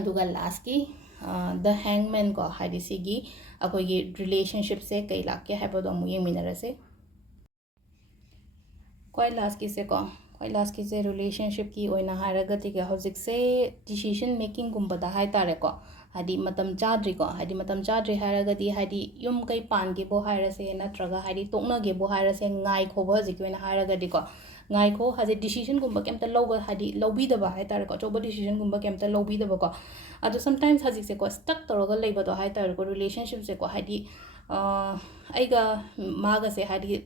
ꯑꯗꯨꯒ ꯂꯥꯁꯀꯤ ꯗ ꯍꯦꯡꯃꯦꯟ ꯀꯣ ꯍꯥꯏꯗꯤ ꯁꯤꯒꯤ ꯑꯩꯈꯣꯏꯒꯤ ꯔꯤꯂꯦꯁꯟꯁꯤꯞꯁꯦ ꯀꯩ ꯂꯥꯛꯀꯦ ꯍꯥꯏꯕꯗꯣ ꯑꯃꯨꯛ ꯌꯦꯡꯃꯤꯟꯅꯔꯁꯦ ꯈ꯭ꯋꯥꯏ ꯂꯥꯁꯀꯤꯁꯦ ꯔꯤꯂꯦꯁꯟꯁꯤꯞꯀꯤ ꯑꯣꯏꯅ ꯍꯥꯏꯔꯒꯗꯤ ꯍꯧꯖꯤꯛꯁꯦ ꯗꯤꯁꯤஷꯟ ꯃꯦꯀꯤꯡꯒꯨꯝꯕꯗ ꯍꯥꯏꯇꯥꯔꯦꯀꯣ ꯍꯥꯏꯗꯤ मतम चाद्रिको हाइदी मतम चाद्रि हाइरगदी हाइदी युम कै पानगेबो हाइरसे नत्रगा हाइदी तोक्नगेबो हाइरसे ngaइखोबो हजिकवेना हाइरगदीको ngaइखो हाजे डिसिजन गुम्बा केमता लौबा हाइदी लौबीदबा हाइतारेको चोबो डिसिजन गुम्बा केमता लौबीदबको अदो समटाइम्स हजिकसे को स्टक तौरगा लेबदो हाइतारेको रिलेशनशिप से को हाइदी आइगा मागसे हाइदी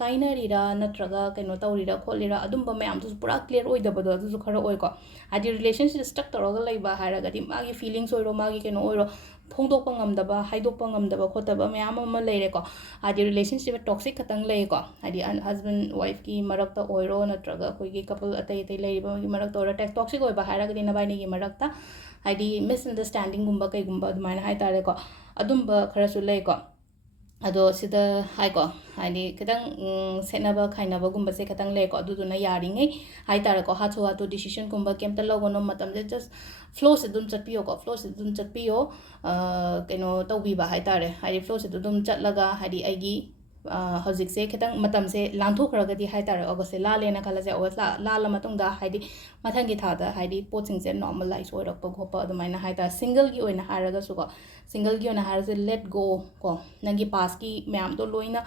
काइनरीरा नत्रगा कैनो तौरीरा खोलीरा अदुम्बा मयामदुस पुरा क्लियर ओइदबदो अदुसु खरा ओइको हाइदी रिलेशनशिप स्टक तौरगा लेबा हाइरगदी मागी फीलिंग्स ओइरो मागी canoe ओइरो फोंदोक्पा ngamdaba haidokpa ngamdaba khotaba mayam ama leireko hadi relationship toxic khatang leiko hadi husband wife ki marakta oiro natraga koi gi couple atai atai leiba gi marakta oira toxic oiba haragadi nabaini gi marakta hadi misunderstanding gumba kai gumba adumana hai tare ko adumba kharasu leiko ado sida haiko hadi kitang setnaba khainaba gumba se khatang leiko aduduna yaringai hai tare ko hathu hatu decision gumba kemta logono matam je just flow se dum chatpiyo ko flow se dum chatpiyo keno tawbiba hai tare hadi flow se dum chatlaga hadi aigi हजिक से खितंग मतम से लांथोखरगदी हाइतारे अगस्त ला लेना खलसे अगस्त ला ला मतुंगदा हाइदी मथंगी थादा हाइदी poaching से normalise ओरक पगोप अदुमाइना हाइता single की ओइना हारगसु को single की ओइना हारसे let go को नंगी पास की मैम तो लोइना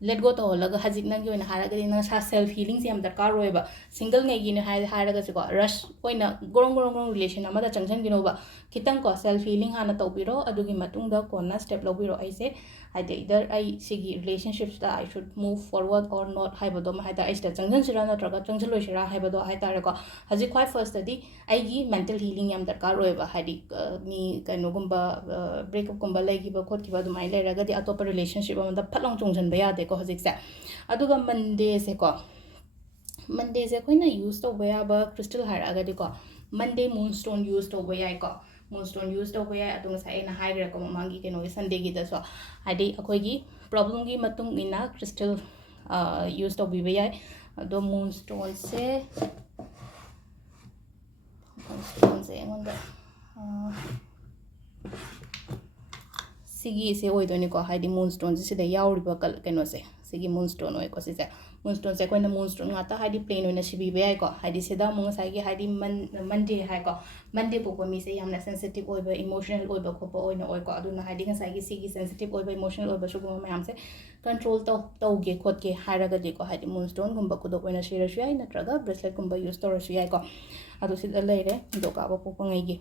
let go tꯧꯍꯜꯂꯒ ꯍꯧꯖꯤꯛ ꯅꯪꯒꯤ ꯑꯣꯏꯅ ꯍꯥꯏꯔꯒꯗꯤ ꯅꯪ ꯁꯥ ꯁꯦꯜꯐ ꯍꯤꯂꯤꯡꯁꯦ ꯌꯥꯝ ꯗꯔꯀꯥꯔ ꯑꯣꯏꯌꯦꯕ ꯁꯤꯡꯒꯜ ꯉꯩꯒꯤꯅꯦ ꯍꯥꯏꯔꯒꯁꯨꯀꯣ ꯔꯁ ꯑꯣꯏꯅ ꯒꯣꯔꯣꯡ ꯒꯣꯔꯣꯡ ꯒꯣꯔꯣꯡ ꯔꯤꯂꯦꯁꯟ ꯑꯃꯗ ꯆꯪꯁꯤꯟꯈꯤꯅꯣꯕ ꯈꯤꯇꯪꯀꯣ ꯁꯦꯜꯐ ꯍꯤꯂꯤꯡ ꯍꯥꯟꯅ ꯇꯧꯕꯤꯔꯣ ꯑꯗꯨꯒꯤ ꯃꯇꯨꯡꯗ ꯀꯣꯟꯅ ꯁ꯭ꯇꯦꯞ ꯂꯧꯕꯤꯔꯣ ꯑꯩꯁꯦ ꯍꯥꯏꯗꯤ ꯏꯗꯔ ꯑꯩ ꯁꯤꯒꯤ ꯔꯤꯂꯦꯁꯟꯁꯤꯞꯁꯤꯗ ꯑꯥꯏ ꯁꯨꯗ ꯃꯨꯚ ꯐꯣꯔꯋꯥꯔꯗ ꯑꯣꯔ ꯅꯣꯠ ꯍꯥꯏꯕꯗꯣ ꯑꯃ ꯍꯥꯏꯇꯥꯔꯦ ꯑꯩ ꯁꯤꯗ ꯆꯪꯁꯤꯟꯁꯤꯔꯥ ꯅꯠꯇ꯭ꯔꯒ ꯆꯪꯁꯤꯜꯂꯣꯏꯁꯤꯔꯥ ꯍꯥꯏꯕꯗꯣ ꯍꯥꯏꯇꯥꯔꯦꯀꯣ ꯍꯧꯖꯤꯛ ꯈ꯭ꯋꯥꯏ ꯐꯥꯔꯁꯇꯗꯤ ꯑꯩꯒꯤ ꯃꯦꯟꯇꯦꯜ ꯍꯤꯂꯤꯡ ꯌꯥꯝ ꯗꯔꯀꯥꯔ ꯑꯣꯏꯌꯦꯕ ꯍꯥꯏꯗꯤ ꯃꯤ ꯀꯩꯅꯣꯒꯨꯝꯕ ꯕ꯭ꯔꯦꯀꯞꯀꯨꯝꯕ ꯂꯩꯈꯤꯕ ꯈꯣꯠꯈꯤꯕ ꯑꯗꯨꯃꯥꯏꯅ ꯂꯩꯔꯒꯗꯤ ꯑꯇꯣꯞꯄ ꯔꯤꯂꯦꯁꯟꯁꯤꯞ ꯑꯃꯗ ꯐꯠ ꯂꯥꯎ ꯆꯣꯡꯁꯤꯟꯕ ꯌꯥꯗꯦꯀꯣ ꯍꯧꯖꯤꯛꯁꯦ ꯑꯗꯨꯒ ꯃꯟꯗꯦꯁꯦꯀꯣ ꯃꯟꯗꯦꯁꯦ ꯑꯩꯈꯣꯏꯅ ꯌꯨꯁ ꯇꯧꯕ ꯌꯥꯕ crystal ꯍꯥꯏꯔꯛꯑꯒꯗꯤꯀꯣ ꯃꯟꯗꯦ ꯃꯨꯟꯁꯇꯣꯟ ꯌꯨꯁ ꯇꯧꯕ ꯌꯥꯏꯀꯣ ꯃꯨꯟꯁꯇꯣꯟ ꯌꯨꯁ ꯇꯧꯕ ꯌꯥꯏ ꯑꯗꯣ ꯉꯁꯥꯏ ꯑꯩꯅ ꯍꯥꯏꯈ꯭ꯔꯦꯀꯣ ꯃꯃꯥꯡꯒꯤ ꯀꯩꯅꯣꯒꯤ ꯁꯟꯗꯦꯒꯤꯗꯁꯨ ꯍꯥꯏꯗꯤ ꯑꯩꯈꯣꯏꯒꯤ ꯄ꯭ꯔꯣꯕ꯭ꯂꯦꯝꯒꯤ ꯃꯇꯨꯡ ꯏꯟꯅ crystal ꯌꯨꯁ ꯇꯧꯕꯤꯕ ꯌꯥꯏ ꯑꯗꯣ ꯃꯨꯟꯁꯇꯣꯟꯁꯦ ꯑꯩꯉꯣꯟꯗ ꯁꯤꯒꯤꯁꯦ ꯑꯣꯏꯗꯣꯏꯅꯤꯀꯣ ꯍꯥꯏꯗꯤ ꯃꯨꯟꯁꯇꯣꯟꯁꯦ ꯁꯤꯗ ꯌꯥꯎꯔꯤꯕ ꯀꯩꯅꯣꯁꯦ ꯁꯤꯒꯤ ꯃꯨꯟꯁꯇꯣꯟ ꯑꯣꯏꯀꯣ ꯁꯤꯁꯦ ꯃꯨꯟꯁꯇꯣꯟꯁꯦ ꯑꯩꯈꯣꯏꯅ ꯃꯨꯟꯁꯇꯣꯟ ꯉꯥꯛꯇ ꯍꯥꯏꯗꯤ ꯄ꯭ꯂꯦꯟ ꯑꯣꯏꯅ ꯁꯤꯕꯤꯕ ꯌꯥꯏꯀꯣ ꯍꯥꯏꯗꯤ ꯁꯤꯗ ꯑꯃꯨꯛ ꯉꯁꯥꯏꯒꯤ ꯍꯥꯏꯗꯤ ꯃꯟꯗꯦ ꯍꯥꯏꯀꯣ ꯃꯟꯗꯦ ꯄꯣꯛꯄ ꯃꯤꯁꯦ ꯌꯥꯝꯅ ꯁꯦꯟꯁꯤꯇꯤቭ ꯑꯣꯏꯕ ꯏꯃꯣꯁꯅꯦꯜ ꯑꯣꯏꯕ ꯈꯣꯠꯄ ꯑꯣꯏꯅ ꯑꯣꯏꯀꯣ ꯑꯗꯨꯅ ꯍꯥꯏꯗꯤ ꯉꯁꯥꯏꯒꯤ ꯁꯤꯒꯤ ꯁꯦꯟꯁꯤꯇꯤቭ ꯑꯣꯏꯕ ꯏꯃꯣꯁꯅꯦꯜ ꯑꯣꯏꯕ ꯁꯤꯒꯨꯝꯕ ꯃꯌꯥꯝꯁꯦ ꯀꯟꯇ꯭ꯔꯣꯜ ꯇꯧꯒꯦ ꯈꯣꯠꯀꯦ ꯍꯥꯏꯔꯒꯗꯤꯀꯣ ꯍꯥꯏꯗꯤ ꯃꯨꯟꯁꯇꯣꯟꯒꯨꯝꯕ ꯈꯨꯗꯣꯞ ꯑꯣꯏꯅ ꯁꯤꯔꯁꯨ ꯌꯥꯏ ꯅꯠꯇ꯭ꯔꯒ ꯕ꯭ꯔꯦꯁꯂꯦꯠꯀꯨꯝꯕ ꯌꯨꯁ ꯇꯧꯔꯁꯨ ꯌꯥꯏꯀꯣ ꯑꯗꯣ ꯁꯤꯗ ꯂꯩꯔꯦ ꯅꯤꯡꯊꯧꯀꯥꯕ ꯄꯣꯛꯄꯉꯩꯒꯤ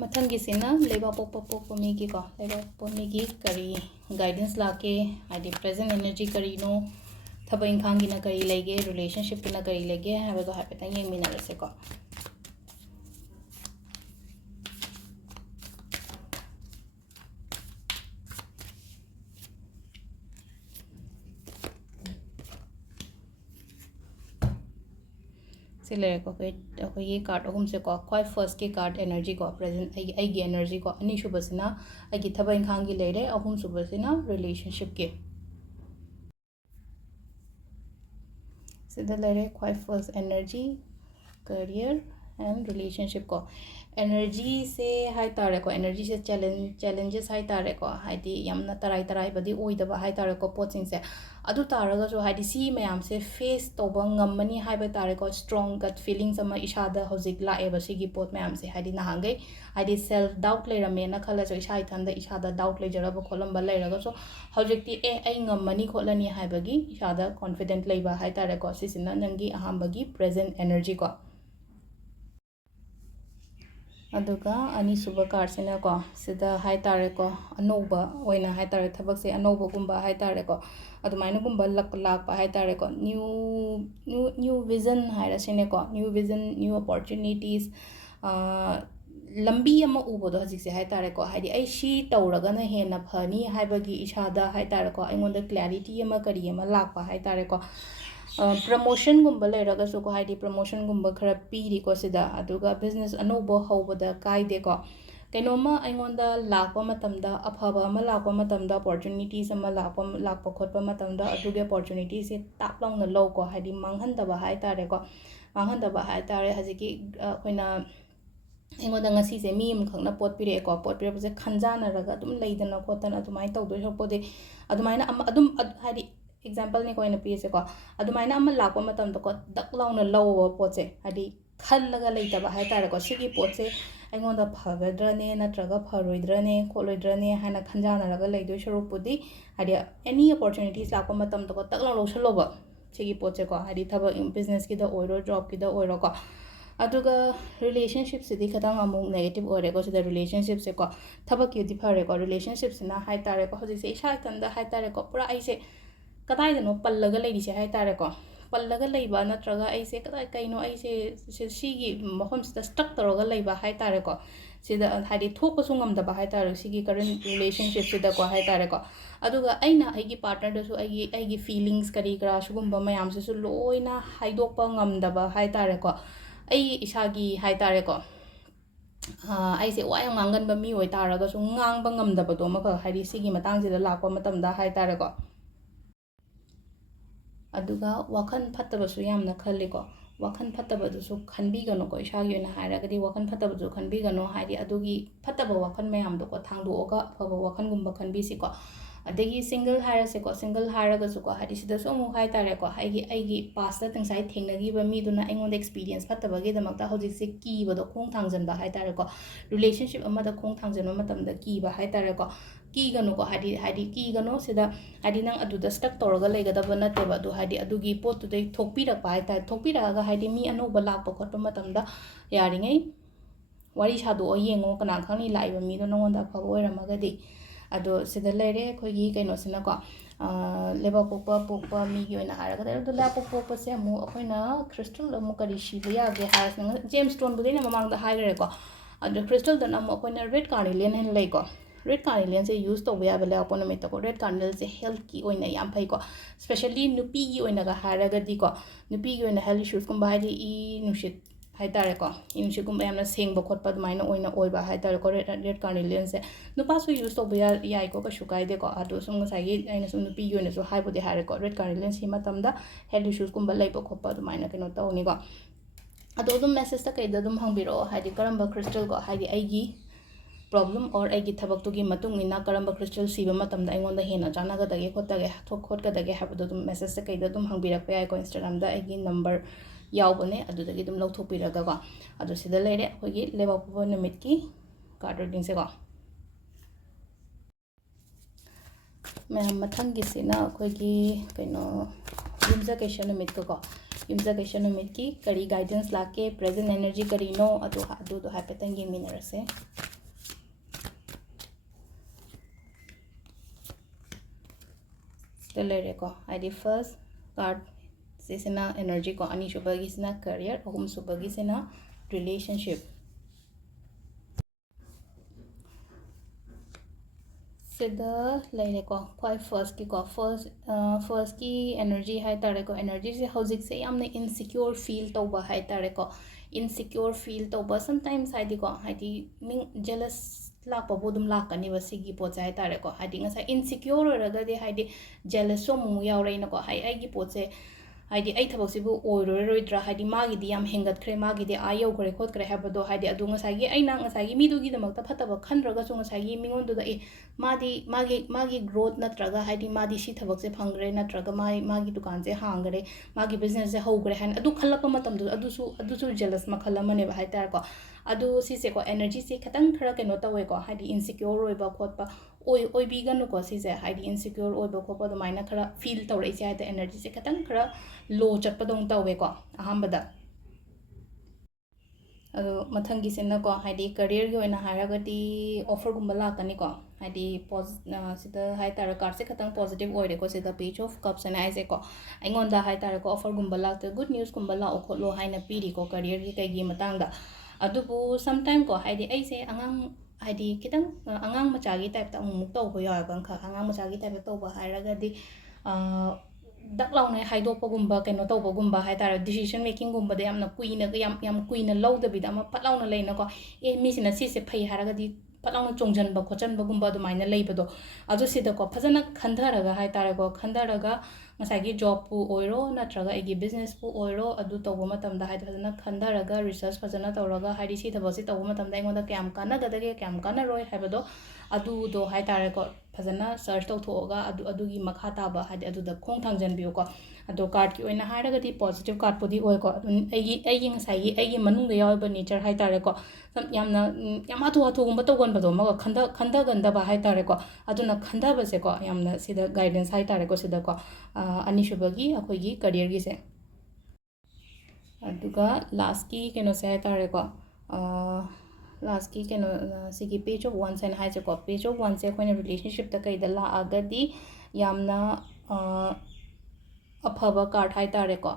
ꯃꯊꯪꯒꯤꯁꯤꯅ ꯂꯩꯕꯥꯛꯄꯣꯛꯄ ꯃꯤꯒꯤꯀꯣ ꯂꯩꯕꯥꯛꯄꯣꯛꯄ ꯃꯤꯒꯤ ꯀꯔꯤ ꯒꯥꯏꯗꯦꯟꯁ ꯂꯥꯛꯀꯦ ꯍꯥꯏꯗꯤ ꯄ꯭ꯔꯦꯖꯦꯟ ꯑꯦꯅꯔꯖꯤ ꯀꯔꯤꯅꯣ ꯊꯕꯛ ꯏꯪꯈꯥꯡꯒꯤꯅ ꯀꯔꯤ ꯂꯩꯒꯦ ꯔꯤꯂꯦꯁꯟꯁꯤꯞꯀꯤꯅ ꯀꯔꯤ ꯂꯩꯒꯦ ꯍꯥꯏꯕꯗꯣ ꯍꯥꯏꯐꯦꯠꯇꯪ ꯌꯦꯡꯃꯤꯟꯅꯔꯁꯦꯀꯣ ꯁꯤ ꯂꯩꯔꯦꯀꯣ ꯑꯩꯈꯣꯏꯒꯤ ꯀꯥꯔꯠ ꯑꯍꯨꯝꯁꯦꯀꯣ ꯈ꯭ꯋꯥꯏ ꯐꯥꯔꯁꯠꯀꯤ ꯀꯥꯔꯠ ꯑꯦꯅꯔꯖꯤꯀꯣ ꯄ꯭ꯔꯦꯖꯦꯟ ꯑꯩꯒꯤ ꯑꯦꯅꯔꯖꯤꯀꯣ ꯑꯅꯤꯁꯨꯕꯁꯤꯅ ꯑꯩꯒꯤ ꯊꯕꯛ ꯏꯪꯈꯥꯡꯒꯤ ꯂꯩꯔꯦ ꯑꯍꯨꯝꯁꯨꯕꯁꯤꯅ ꯔꯤꯂꯦꯁꯟꯁꯤꯞꯀꯤ ꯁꯤꯗ ꯂꯩꯔꯦ ꯈ꯭ꯋꯥꯏ ꯐꯥꯔꯁꯠ ꯑꯦꯅꯔꯖꯤ ꯀꯔꯤꯌꯔ ꯑꯦꯟ ꯔꯤꯂꯦꯁꯟꯁꯤꯞ ꯀꯣ एनर्जीसे हाइतारेको एनर्जीसे चैलेंजेस हाइतारेको हाइदी यामना तराई तराइबदी ओइदबा हाइतारेको पोचिंगसे अदु तारगसु हाइदी सी मयामसे फेस तोबा ngambani हाइबा तारेको स्ट्रांग गट फीलिंग्स अमा इशादा हौजिक लाएबा सिगी पोट मयामसे हाइदी नहांगे हाइदी सेल्फ डाउट लेरमेना खलसो इशा इथंदा इशादा डाउट लेजरबा खोलंबा लेरगसो हौजिकती ए आई ngambani खोलनी हाइबगी इशादा कॉन्फिडेंट लेबा हाइतारेको सिसिना नंगी अहांबगी प्रेजेंट एनर्जी को अदुगा अनीसुबा कार्डसिनाको सिदा हाइतारेको अनोबा ओइना हाइतारे थबकसे अनोबगुंबा हाइतारेको अदुमाइनगुंबा लाकपा हाइतारेको न्यू विजन हाइरसिनेको न्यू विजन न्यू अपॉर्चुनिटीज लंबी अमा उबदो हजिकसे हाइतारेको हाइदि आई सी तौरगना हेना फनी हाइबगी इशादा हाइतारेको अइंगोंदा क्लैरिटी अमा करी अमा लाकपा हाइतारेको प्रमोशन गुंबा लेरगसुको हाइदि प्रमोशन गुंबा खरा पीरिको सिदा अदुगा बिजनेस अनोबो हौबदा काइदेको कैनोमा अइंगोंदा लाकपा मतमदा अफबा अमा लाकपा मतमदा अपॉर्चुनिटीज अमा लाकपा खोटपा मतमदा अदुगे अपॉर्चुनिटीज से ताप लाउना लौको हाइदि मांगहंदबा हाइतारेको मांगहंदबा हाइतारे हजिकि अखोइना अइंगोंदा ngasi मी अमखंगना पोट पिरेको पोट पिरबसे खंजानरगा अदुम लेइदना खोतना अदुमाइ तौदो सकपोदे अदुमाइना अदुम हाइदि एग्जाम्पल ने कोई पीसेको अदुमाइना अमा लाको मतमदको दक लाउना लौबा पोचे हाइदि खल्लगा लेइतबा हाइतारेको सिगी पोचे अइंगोंदा फगद्रने नत्रगा फरोइद्रने खोलोइद्रने हाना खंजानरगा लेइदो सरुपुदी हाइदि एनी अपॉर्चुनिटीज लाको मतमदको तक लाउ लौसलोबा सिगी पोचेको हाइदि थबक बिजनेस किदा ओइरो जॉब किदा ओइरोको अदुगा रिलेशनशिप सिदी खतंग अमुक नेगेटिव ओइरेको सिदा रिलेशनशिप से को थबक किदि फरेको रिलेशनशिप सिना हाइतारेको हजिसे इसा इतंदा हाइतारेको पुरा आइसे कदाइदनो पल्लगा लेरिसे हाइतारेको पल्लगा लेइबा नत्रगा आइसे कदाइ कइनो आइसे सिगी मफमसिदा स्टक तौरगा लेइबा हाइतारेको सिदा हाइदि थोकपसु ngамदबा हाइतारे सिगी करंट रिलेशनशिप सिदा को हाइतारेको अदुगा अइना आइगी पार्टनर दसु आइगी फीलिंग्स करी करा सुगुंबा मयामसेसु लोइना हाइदोकपा ngамदबा हाइतारेको आई इसागी हाइतारेको आइसे वा याम nganganba mi oi taragasu ngangba ngamdabado maka haidi sigi matangsida lakpa matamda haitareको अदुगा वाखन फत्तबसु यामना खल्लिको वाखन फत्तबदुसु खनबिगनो इसागी ओइना हाइरगदि वाखन फत्तबदु खनबिगनो हाइदि अदुगी फत्तब वाखन मयामदोको थांदोगा फब वाखनगुंबा खनबिसिको अदगी सिंगल हाइरसेको सिंगल हाइरगसुको हाइदि सिदसु अमु हाइतारेको आइगी पास्ता तंगसाइ थेंगनगिबा मिदुना अइंगोंदा एक्सपीरियंस फत्तबगेदमक्ता हौजिकसे कीबदो खोंग थांजनबा हाइतारेको रिलेशनशिप अमदा खोंग थांजनबा मतमदा कीबा हाइतारेको ꯀꯤꯒꯅꯨꯀꯣ ꯍꯥꯏꯗꯤ ꯀꯤꯒꯅꯣ ꯁꯤꯗ ꯍꯥꯏꯗꯤ ꯅꯪ ꯑꯗꯨꯗ ꯁ꯭ꯇꯛ ꯇꯧꯔꯒ ꯂꯩꯒꯗꯕ ꯅꯠꯇꯦꯕ ꯑꯗꯨ ꯍꯥꯏꯗꯤ ꯑꯗꯨꯒꯤ ꯄꯣꯠꯇꯨꯗꯩ ꯊꯣꯛꯄꯤꯔꯛꯄ ꯍꯥꯏꯇꯥꯔꯦ ꯊꯣꯛꯄꯤꯔꯛꯑꯒ ꯍꯥꯏꯗꯤ ꯃꯤ ꯑꯅꯧꯕ ꯂꯥꯛꯄ ꯈꯣꯠꯄ ꯃꯇꯝꯗ ꯌꯥꯔꯤꯉꯩ ꯋꯥꯔꯤ ꯁꯥꯗꯣꯛꯑ ꯌꯦꯡꯉꯣ ꯀꯅꯥ ꯈꯪꯅꯤ ꯂꯥꯛꯏꯕ ꯃꯤꯗꯣ ꯅꯉꯣꯟꯗ ꯑꯐꯕ ꯑꯣꯏꯔꯝꯃꯒꯗꯤ ꯑꯗꯣ ꯁꯤꯗ ꯂꯩꯔꯦ ꯑꯩꯈꯣꯏꯒꯤ ꯀꯩꯅꯣꯁꯤꯅꯀꯣ ꯂꯩꯕꯥꯛꯄꯣꯛꯄ ꯄꯣꯛꯄ ꯃꯤꯒꯤ ꯑꯣꯏꯅ ꯍꯥꯏꯔꯒꯗꯤ ꯑꯗꯣ ꯂꯩꯕꯥꯛꯄꯣꯛꯄ ꯄꯣꯛꯄꯁꯦ ꯑꯃꯨꯛ ꯑꯩꯈꯣꯏꯅ ꯈ꯭ꯔꯤꯁꯇꯜ ꯑꯃꯨꯛ ꯀꯔꯤ ꯁꯤꯕ ꯌꯥꯒꯦ ꯍꯥꯏꯔꯁꯤꯅ ꯖꯦꯝꯁ ꯁ꯭ꯇꯣꯟꯕꯨꯗꯤ ꯑꯩꯅ ꯃꯃꯥꯡꯗ ꯍꯥꯏꯈ꯭ꯔꯦꯀꯣ ꯑꯗꯣ ꯈ꯭ꯔꯤꯁꯇꯜꯗꯅ ꯑꯃꯨꯛ ꯑꯩꯈꯣꯏꯅ ꯔꯦꯗ ꯀꯥꯔꯅꯤꯂꯤꯌꯟ ꯍꯥꯏꯅ ꯂꯩꯀꯣ ꯔꯦꯗ ꯀꯥꯔꯅꯤꯂꯤꯌꯟꯁꯦ ꯌꯨꯁ ꯇꯧꯕ ꯌꯥꯕ ꯂꯩꯕꯥꯛꯄꯣꯛꯄ ꯅꯨꯃꯤꯠꯇꯀꯣ ꯔꯦꯗ ꯀꯥꯔꯅꯤꯂꯤꯌꯟꯁꯦ ꯍꯦꯜꯊꯀꯤ ꯑꯣꯏꯅ ꯌꯥꯝ ꯐꯩꯀꯣ ꯁ꯭ꯄꯦꯁꯦꯜꯂꯤ ꯅꯨꯄꯤꯒꯤ ꯑꯣꯏꯅꯒ ꯍꯥꯏꯔꯒꯗꯤꯀꯣ ꯅꯨꯄꯤꯒꯤ ꯑꯣꯏꯅ ꯍꯦꯜꯊ ꯏꯁꯨꯁꯀꯨꯝꯕ ꯍꯥꯏꯗꯤ ꯏ ꯅꯨꯡꯁꯤꯠ ꯍꯥꯏꯇꯥꯔꯦꯀꯣ ꯏ ꯅꯨꯡꯁꯤꯠꯀꯨꯝꯕ ꯌꯥꯝꯅ ꯁꯦꯡꯕ ꯈꯣꯠꯄ ꯑꯗꯨꯃꯥꯏꯅ ꯑꯣꯏꯕ ꯍꯥꯏꯇꯥꯔꯦꯀꯣ ꯔꯦꯗ ꯀꯥꯔꯅꯤꯂꯤꯌꯟꯁꯦ ꯅꯨꯄꯥꯁꯨ ꯌꯨꯁ ꯇꯧꯕ ꯌꯥꯏꯀꯣ ꯀꯩꯁꯨ ꯀꯥꯏꯗꯦꯀꯣ ꯑꯗꯣ ꯁꯨꯝ ꯉꯁꯥꯏꯒꯤ ꯑꯩꯅ ꯁꯨꯝ ꯅꯨꯄꯤꯒꯤ ꯑꯣꯏꯅꯁꯨ ꯍꯥꯏꯕꯨꯗꯤ ꯍꯥꯏꯔꯦꯀꯣ ꯔꯦꯗ ꯀꯥꯔꯅꯤꯂꯤꯌꯟꯁꯤ ꯃꯇꯝꯗ ꯍꯦꯜꯊ ꯏꯁꯨꯁꯀꯨꯝꯕ ꯂꯩꯕ ꯈꯣꯠꯄ ꯑꯗꯨꯃꯥꯏꯅ ꯀꯩꯅꯣ ꯇꯧꯅꯤꯀꯣ ꯑꯗꯣ ꯑꯗꯨꯝ ꯃꯦꯁꯦꯖꯇ ꯀꯩꯗ ꯑꯗꯨꯝ ꯍꯪꯕꯤꯔꯛꯑꯣ ꯍꯥꯏꯗꯤ ꯀꯔꯝꯕ ꯈ꯭ꯔꯤꯁꯇꯜꯀꯣ ꯍꯥꯏꯗꯤ ꯑꯩꯒꯤ ꯄ꯭ꯔꯣꯕ꯭ꯂꯦꯝ ꯑꯣꯔ ꯑꯩꯒꯤ ꯊꯕꯛꯇꯨꯒꯤ ꯃꯇꯨꯡ ꯏꯟꯅ ꯀꯔꯝꯕ ꯈ꯭ꯔꯤꯁꯇꯜ ꯁꯤꯕ ꯃꯇꯝꯗ ꯑꯩꯉꯣꯟꯗ ꯍꯦꯟꯅ ꯆꯥꯟꯅꯒꯗꯒꯦ ꯈꯣꯠꯀꯗꯒꯦ ꯍꯥꯏꯕꯗꯣ ꯑꯗꯨꯝ ꯃꯦꯁꯦꯖꯇ ꯀꯩꯗ ꯑꯗꯨꯝ ꯍꯪꯕꯤꯔꯛꯄ ꯌꯥꯏꯀꯣ ꯏꯟꯁꯇꯥꯒ꯭ꯔꯥꯝꯗ ꯑꯩꯒꯤ ꯅꯝꯕꯔ ꯌꯥꯎꯕꯅꯦ ꯑꯗꯨꯗꯒꯤ ꯑꯗꯨꯝ ꯂꯧꯊꯣꯛꯄꯤꯔꯒꯀꯣ ꯑꯗꯣ ꯁꯤꯗ ꯂꯩꯔꯦ ꯑꯩꯈꯣꯏꯒꯤ ꯂꯩꯕꯥꯛꯄꯣꯛꯄ ꯅꯨꯃꯤꯠꯀꯤ ꯀꯥꯔꯗ ꯔꯤꯗꯤꯡꯁꯦꯀꯣ ꯃꯌꯥꯝ ꯃꯊꯪꯒꯤꯁꯤꯅ ꯑꯩꯈꯣꯏꯒꯤ ꯀꯩꯅꯣ ꯌꯨꯝꯖꯀꯩꯁ ꯅꯨꯃꯤꯠꯀꯀꯣ ꯌꯨꯝꯖꯀꯩꯁ ꯅꯨꯃꯤꯠꯀꯤ ꯀꯔꯤ ꯒꯥꯏꯗꯦꯟꯁ ꯂꯥꯛꯀꯦ ꯄ꯭ꯔꯦꯖꯦꯟ ꯑꯦꯅꯔꯖꯤ ꯀꯔꯤꯅꯣ ꯑꯗꯨꯗꯣ ꯍꯥꯏꯐꯦꯠꯇꯪ ꯌꯦꯡꯃꯤꯟꯅꯔꯁꯦ ꯁꯤꯗ ꯂꯩꯔꯦꯀꯣ ꯍꯥꯏꯗꯤ ꯐꯥꯔꯁ ꯀꯥꯔꯗ ꯁꯤꯁꯤꯅ ꯑꯦꯅꯔꯖꯤꯀꯣ ꯑꯅꯤꯁꯨꯕꯒꯤꯁꯤꯅ ꯀꯦꯔꯤꯌꯔ ꯑꯍꯨꯝꯁꯨꯕꯒꯤꯁꯤꯅ ꯔꯤꯂꯦꯁꯟꯁꯤꯞ ꯁꯤꯗ ꯂꯩꯔꯦꯀꯣ ꯈ꯭ꯋꯥꯏ ꯐꯥꯔꯁꯀꯤ ꯑꯦꯅꯔꯖꯤ ꯍꯥꯏꯇꯥꯔꯦꯀꯣ ꯑꯦꯅꯔꯖꯤꯁꯦ ꯍꯧꯖꯤꯛꯁꯦ ꯌꯥꯝꯅ ꯏꯟꯁꯤꯀ꯭ꯌꯣꯔ ꯐꯤꯜ ꯇꯧꯕ ꯍꯥꯏꯇꯥꯔꯦꯀꯣ ꯏꯟꯁꯤꯀ꯭ꯌꯣꯔ ꯐꯤꯜ ꯇꯧꯕ ꯁꯝꯇꯥꯏꯝꯁ ꯍꯥꯏꯗꯤꯀꯣ ꯍꯥꯏꯗꯤ ꯖꯦꯂꯁ ꯂꯥꯛꯄꯕꯨ ꯑꯗꯨꯝ ꯂꯥꯛꯀꯅꯤꯕ ꯁꯤꯒꯤ ꯄꯣꯠꯁꯦ ꯍꯥꯏꯇꯥꯔꯦꯀꯣ ꯍꯥꯏꯗꯤ ꯉꯁꯥꯏ ꯏꯟꯁꯤꯀ꯭ꯌꯣꯔ ꯑꯣꯏꯔꯒꯗꯤ ꯍꯥꯏꯗꯤ ꯖꯦꯂꯁꯁꯨ ꯑꯃꯨꯛ ꯌꯥꯎꯔꯛꯏꯅꯀꯣ ꯑꯩꯒꯤ ꯄꯣꯠꯁꯦ ꯍꯥꯏꯗꯤ ꯑꯩ ꯊꯕꯛꯁꯤꯕꯨ ꯑꯣꯏꯔꯣꯏꯔꯣꯏꯗ꯭ꯔꯥ ꯍꯥꯏꯗꯤ ꯃꯥꯒꯤꯗꯤ ꯌꯥꯝ ꯍꯦꯟꯒꯠꯈ꯭ꯔꯦ ꯃꯥꯒꯤꯗꯤ ꯌꯧꯈ꯭ꯔꯦ ꯈꯣꯠꯈ꯭ꯔꯦ ꯍꯥꯏꯕꯗꯣ ꯍꯥꯏꯗꯤ ꯑꯗꯨ ꯑꯩꯅ ꯉꯁꯥꯏꯒꯤ ꯃꯤꯗꯨꯒꯤꯗꯃꯛꯇ ꯐꯠꯇꯕ ꯈꯟꯗ꯭ꯔꯒꯁꯨ ꯉꯁꯥꯏꯒꯤ ꯃꯤꯉꯣꯟꯗꯨꯗ ꯃꯥꯒꯤ ꯒ꯭ꯔꯣꯠ ꯅꯠꯇ꯭ꯔꯒ ꯍꯥꯏꯗꯤ ꯃꯥꯗꯤ ꯁꯤ ꯊꯕꯛꯁꯦ ꯐꯪꯈ꯭ꯔꯦ ꯅꯠꯇ꯭ꯔꯒ ꯃꯥꯒꯤ ꯗꯨꯀꯥꯟꯁꯦ ꯍꯥꯡꯈ꯭ꯔꯦ ꯃꯥꯒꯤ ꯕꯤꯖꯤꯅꯦꯁꯁꯦ ꯍꯧꯈ꯭ꯔꯦ ꯍꯥꯏꯅ ꯑꯗꯨ ꯈꯜꯂꯛꯄ ꯃꯇꯝꯗꯨꯗ ꯑꯗꯨꯁꯨ ꯖꯦꯂꯁ ꯃꯈꯜ ꯑꯃꯅꯦꯕ ꯍꯥꯏꯇꯥꯔꯦꯀꯣ ꯑꯗꯨ ꯁꯤꯁꯦꯀꯣ ꯑꯦꯅꯔꯖꯤꯁꯦ ꯈꯤꯇꯪ ꯈꯔ ꯀꯩꯅꯣ ꯇꯧꯋꯦꯀꯣ ꯍꯥꯏꯗꯤ ꯏꯟꯁꯤꯀ꯭ꯌꯣꯔ ꯑꯣꯏꯕ ꯈꯣꯠꯄ ꯑꯣꯏꯕꯤꯒꯅꯨꯀꯣ ꯁꯤꯁꯦ ꯍꯥꯏꯗꯤ ꯏꯟꯁꯤꯀ꯭ꯌꯣꯔ ꯑꯣꯏꯕ ꯈꯣꯠꯄ ꯑꯗꯨꯃꯥꯏꯅ ꯈꯔ ꯐꯤꯜ ꯇꯧꯔꯛꯏꯁꯦ ꯍꯥꯏꯇꯥꯔꯦ ꯑꯦꯅꯔꯖꯤꯁꯦ ꯈꯤꯇꯪ ꯈꯔ ꯂꯣ ꯆꯠꯄꯗꯧꯅ ꯇꯧꯋꯦꯀꯣ ꯑꯍꯥꯟꯕꯗ ꯑꯗꯣ ꯃꯊꯪꯒꯤꯁꯤꯅꯀꯣ ꯍꯥꯏꯗꯤ ꯀꯔꯤꯌꯔꯒꯤ ꯑꯣꯏꯅ ꯍꯥꯏꯔꯒꯗꯤ ꯑꯣꯐꯔꯒꯨꯝꯕ ꯂꯥꯛꯀꯅꯤꯀꯣ ꯍꯥꯏꯗꯤ ꯁꯤꯗ ꯍꯥꯏꯇꯥꯔꯦ ꯀꯥꯔꯠꯁꯦ ꯈꯤꯇꯪ ꯄꯣꯖꯤꯇꯤቭ ꯑꯣꯏꯔꯦꯀꯣ ꯁꯤꯗ ꯄꯦꯖ ꯑꯣꯐ ꯀꯞꯁ ꯍꯥꯏꯅ ꯍꯥꯏꯁꯦꯀꯣ ꯑꯩꯉꯣꯟꯗ ꯍꯥꯏꯇꯥꯔꯦꯀꯣ ꯑꯣꯐꯔꯒꯨꯝꯕ ꯂꯥꯛꯇꯦ ꯒꯨꯗ ꯅ꯭ꯌꯨꯁꯀꯨꯝꯕ ꯂꯥꯛꯑꯣ ꯈꯣꯠꯂꯣ ꯍꯥꯏꯅ ꯄꯤꯔꯤꯀꯣ ꯀꯔꯤꯌꯔꯒꯤ ꯀꯩꯒꯤ ꯃꯇꯥꯡꯗ ꯑꯗꯨꯕꯨ ꯁꯝꯇꯥꯏꯝꯀꯣ ꯍꯥꯏꯗꯤ ꯑꯩꯁꯦ ꯍꯥꯏꯗꯤ ꯈꯤꯇꯪ ꯑꯉꯥꯡ ꯃꯆꯥꯒꯤ ꯇꯥꯏꯞꯇ ꯑꯃꯨꯛ ꯇꯧꯕ ꯌꯥꯎꯋꯦꯕ ꯑꯉꯥꯡ ꯃꯆꯥꯒꯤ ꯇꯥꯏꯞꯇ ꯇꯧꯕ ꯍꯥꯏꯔꯒꯗꯤ ꯗꯛ ꯂꯥꯎꯅ ꯍꯥꯏꯗꯣꯛꯄꯒꯨꯝꯕ ꯀꯩꯅꯣ ꯇꯧꯕꯒꯨꯝꯕ ꯍꯥꯏꯇꯥꯔꯦ ꯗꯤꯁꯤꯖꯟ ꯃꯦꯀꯤꯡꯒꯨꯝꯕꯗ ꯌꯥꯝ ꯀꯨꯏꯅ ꯂꯧꯗꯕꯤꯗ ꯑꯃ ꯐꯠ ꯂꯥꯎꯅ ꯂꯩꯅꯀꯣ ꯃꯤꯁꯤꯅ ꯁꯤꯁꯦ ꯐꯩ ꯍꯥꯏꯔꯒꯗꯤ ꯐꯠ ꯂꯥꯎꯅ ꯆꯣꯡꯁꯤꯟꯕ ꯈꯣꯠꯆꯟꯕꯒꯨꯝꯕ ꯑꯗꯨꯃꯥꯏꯅ ꯂꯩꯕꯗꯣ ꯑꯗꯨ ꯁꯤꯗꯀꯣ ꯐꯖꯅ ꯈꯟꯊꯔꯒ ꯍꯥꯏꯇꯥꯔꯦꯀꯣ ꯈꯟꯊꯔꯒ ꯉꯁꯥꯏꯒꯤ ꯖꯣꯕꯄꯨ ꯑꯣꯏꯔో ꯅꯠꯇ꯭ꯔꯒ ꯑꯩꯒꯤ ꯕꯤꯖꯤꯅꯦꯁꯄꯨ ꯑꯣꯏꯔో ꯑꯗꯨ ꯇꯧꯕ ꯃꯇꯝꯗ ꯍꯥꯏꯗꯤ ꯐꯖꯅ ꯈꯟꯊꯔꯒ ꯔꯤꯁꯔꯁ ꯐꯖꯅ ꯇꯧꯔꯒ ꯍꯥꯏꯗꯤ ꯁꯤ ꯊꯕꯛꯁꯤ ꯇꯧꯕ ꯃꯇꯝꯗ ꯑꯩꯉꯣꯟꯗ ꯀꯌꯥꯝ ꯀꯥꯟꯅꯒꯗꯒꯦ ꯀꯌꯥꯝ ꯀꯥꯟꯅꯔꯣꯏ ꯍꯥꯏꯕꯗꯣ ꯑꯗꯨꯗꯣ ꯍꯥꯏꯇꯥꯔꯦꯀꯣ ꯐꯖꯅ ꯁꯔꯆ ꯇꯧꯊꯣꯛꯑꯒ ꯑꯗꯨꯒꯤ ꯃꯈꯥ ꯇꯥꯕ ꯍꯥꯏꯗꯤ ꯑꯗꯨꯗ ꯈꯣꯡ ꯊꯥꯡꯖꯟꯕꯤꯌꯨꯀꯣ ꯑꯗꯣ ꯀꯥꯔꯠꯀꯤ ꯑꯣꯏꯅ ꯍꯥꯏꯔꯒꯗꯤ ꯄꯣꯖꯤꯇꯤቭ ꯀꯥꯔꯠꯄꯨꯗꯤ ꯑꯣꯏꯀꯣ ꯑꯗꯨꯝ ꯑꯩꯒꯤ ꯉꯁꯥꯏꯒꯤ ꯑꯩꯒꯤ ꯃꯅꯨꯡꯗ ꯌꯥꯎꯔꯤꯕ ꯅꯦꯆꯔ ꯍꯥꯏꯇꯥꯔꯦꯀꯣ ꯌꯥꯝ ꯍꯥꯊꯨ ꯍꯥꯊꯨꯒꯨꯝꯕ ꯇꯧꯒꯟꯕꯗꯣ ꯑꯃꯒ ꯈꯟꯊꯒꯟꯗꯕ ꯍꯥꯏꯇꯥꯔꯦꯀꯣ ꯑꯗꯨꯅ ꯈꯟꯊꯕꯁꯦꯀꯣ ꯌꯥꯝꯅ ꯁꯤꯗ ꯒꯥꯏꯗꯦꯟꯁ ꯍꯥꯏꯇꯥꯔꯦꯀꯣ ꯁꯤꯗꯀꯣ ꯑꯅꯤꯁꯨꯕꯒꯤ ꯑꯩꯈꯣꯏꯒꯤ ꯀꯔꯤꯌꯔꯒꯤꯁꯦ ꯑꯗꯨꯒ ꯂꯥꯁꯀꯤ ꯀꯩꯅꯣꯁꯦ ꯍꯥꯏꯇꯥꯔꯦꯀꯣ ꯂꯥꯁꯀꯤ ꯀꯩꯅꯣ ꯁꯤꯒꯤ ꯄꯦꯖ ꯑꯣꯐ ꯋꯥꯟꯁ ꯍꯥꯏꯅ ꯍꯥꯏꯁꯦꯀꯣ ꯄꯦꯖ ꯑꯣꯐ ꯋꯥꯟꯁꯦ ꯑꯩꯈꯣꯏꯅ ꯔꯤꯂꯦꯁꯟꯁꯤꯞꯇ ꯀꯩꯗ ꯂꯥꯛꯑꯒꯗꯤ ꯌꯥꯝꯅ ꯑꯐꯕ ꯀꯥꯔꯠ ꯍꯥꯏꯇꯥꯔꯦꯀꯣ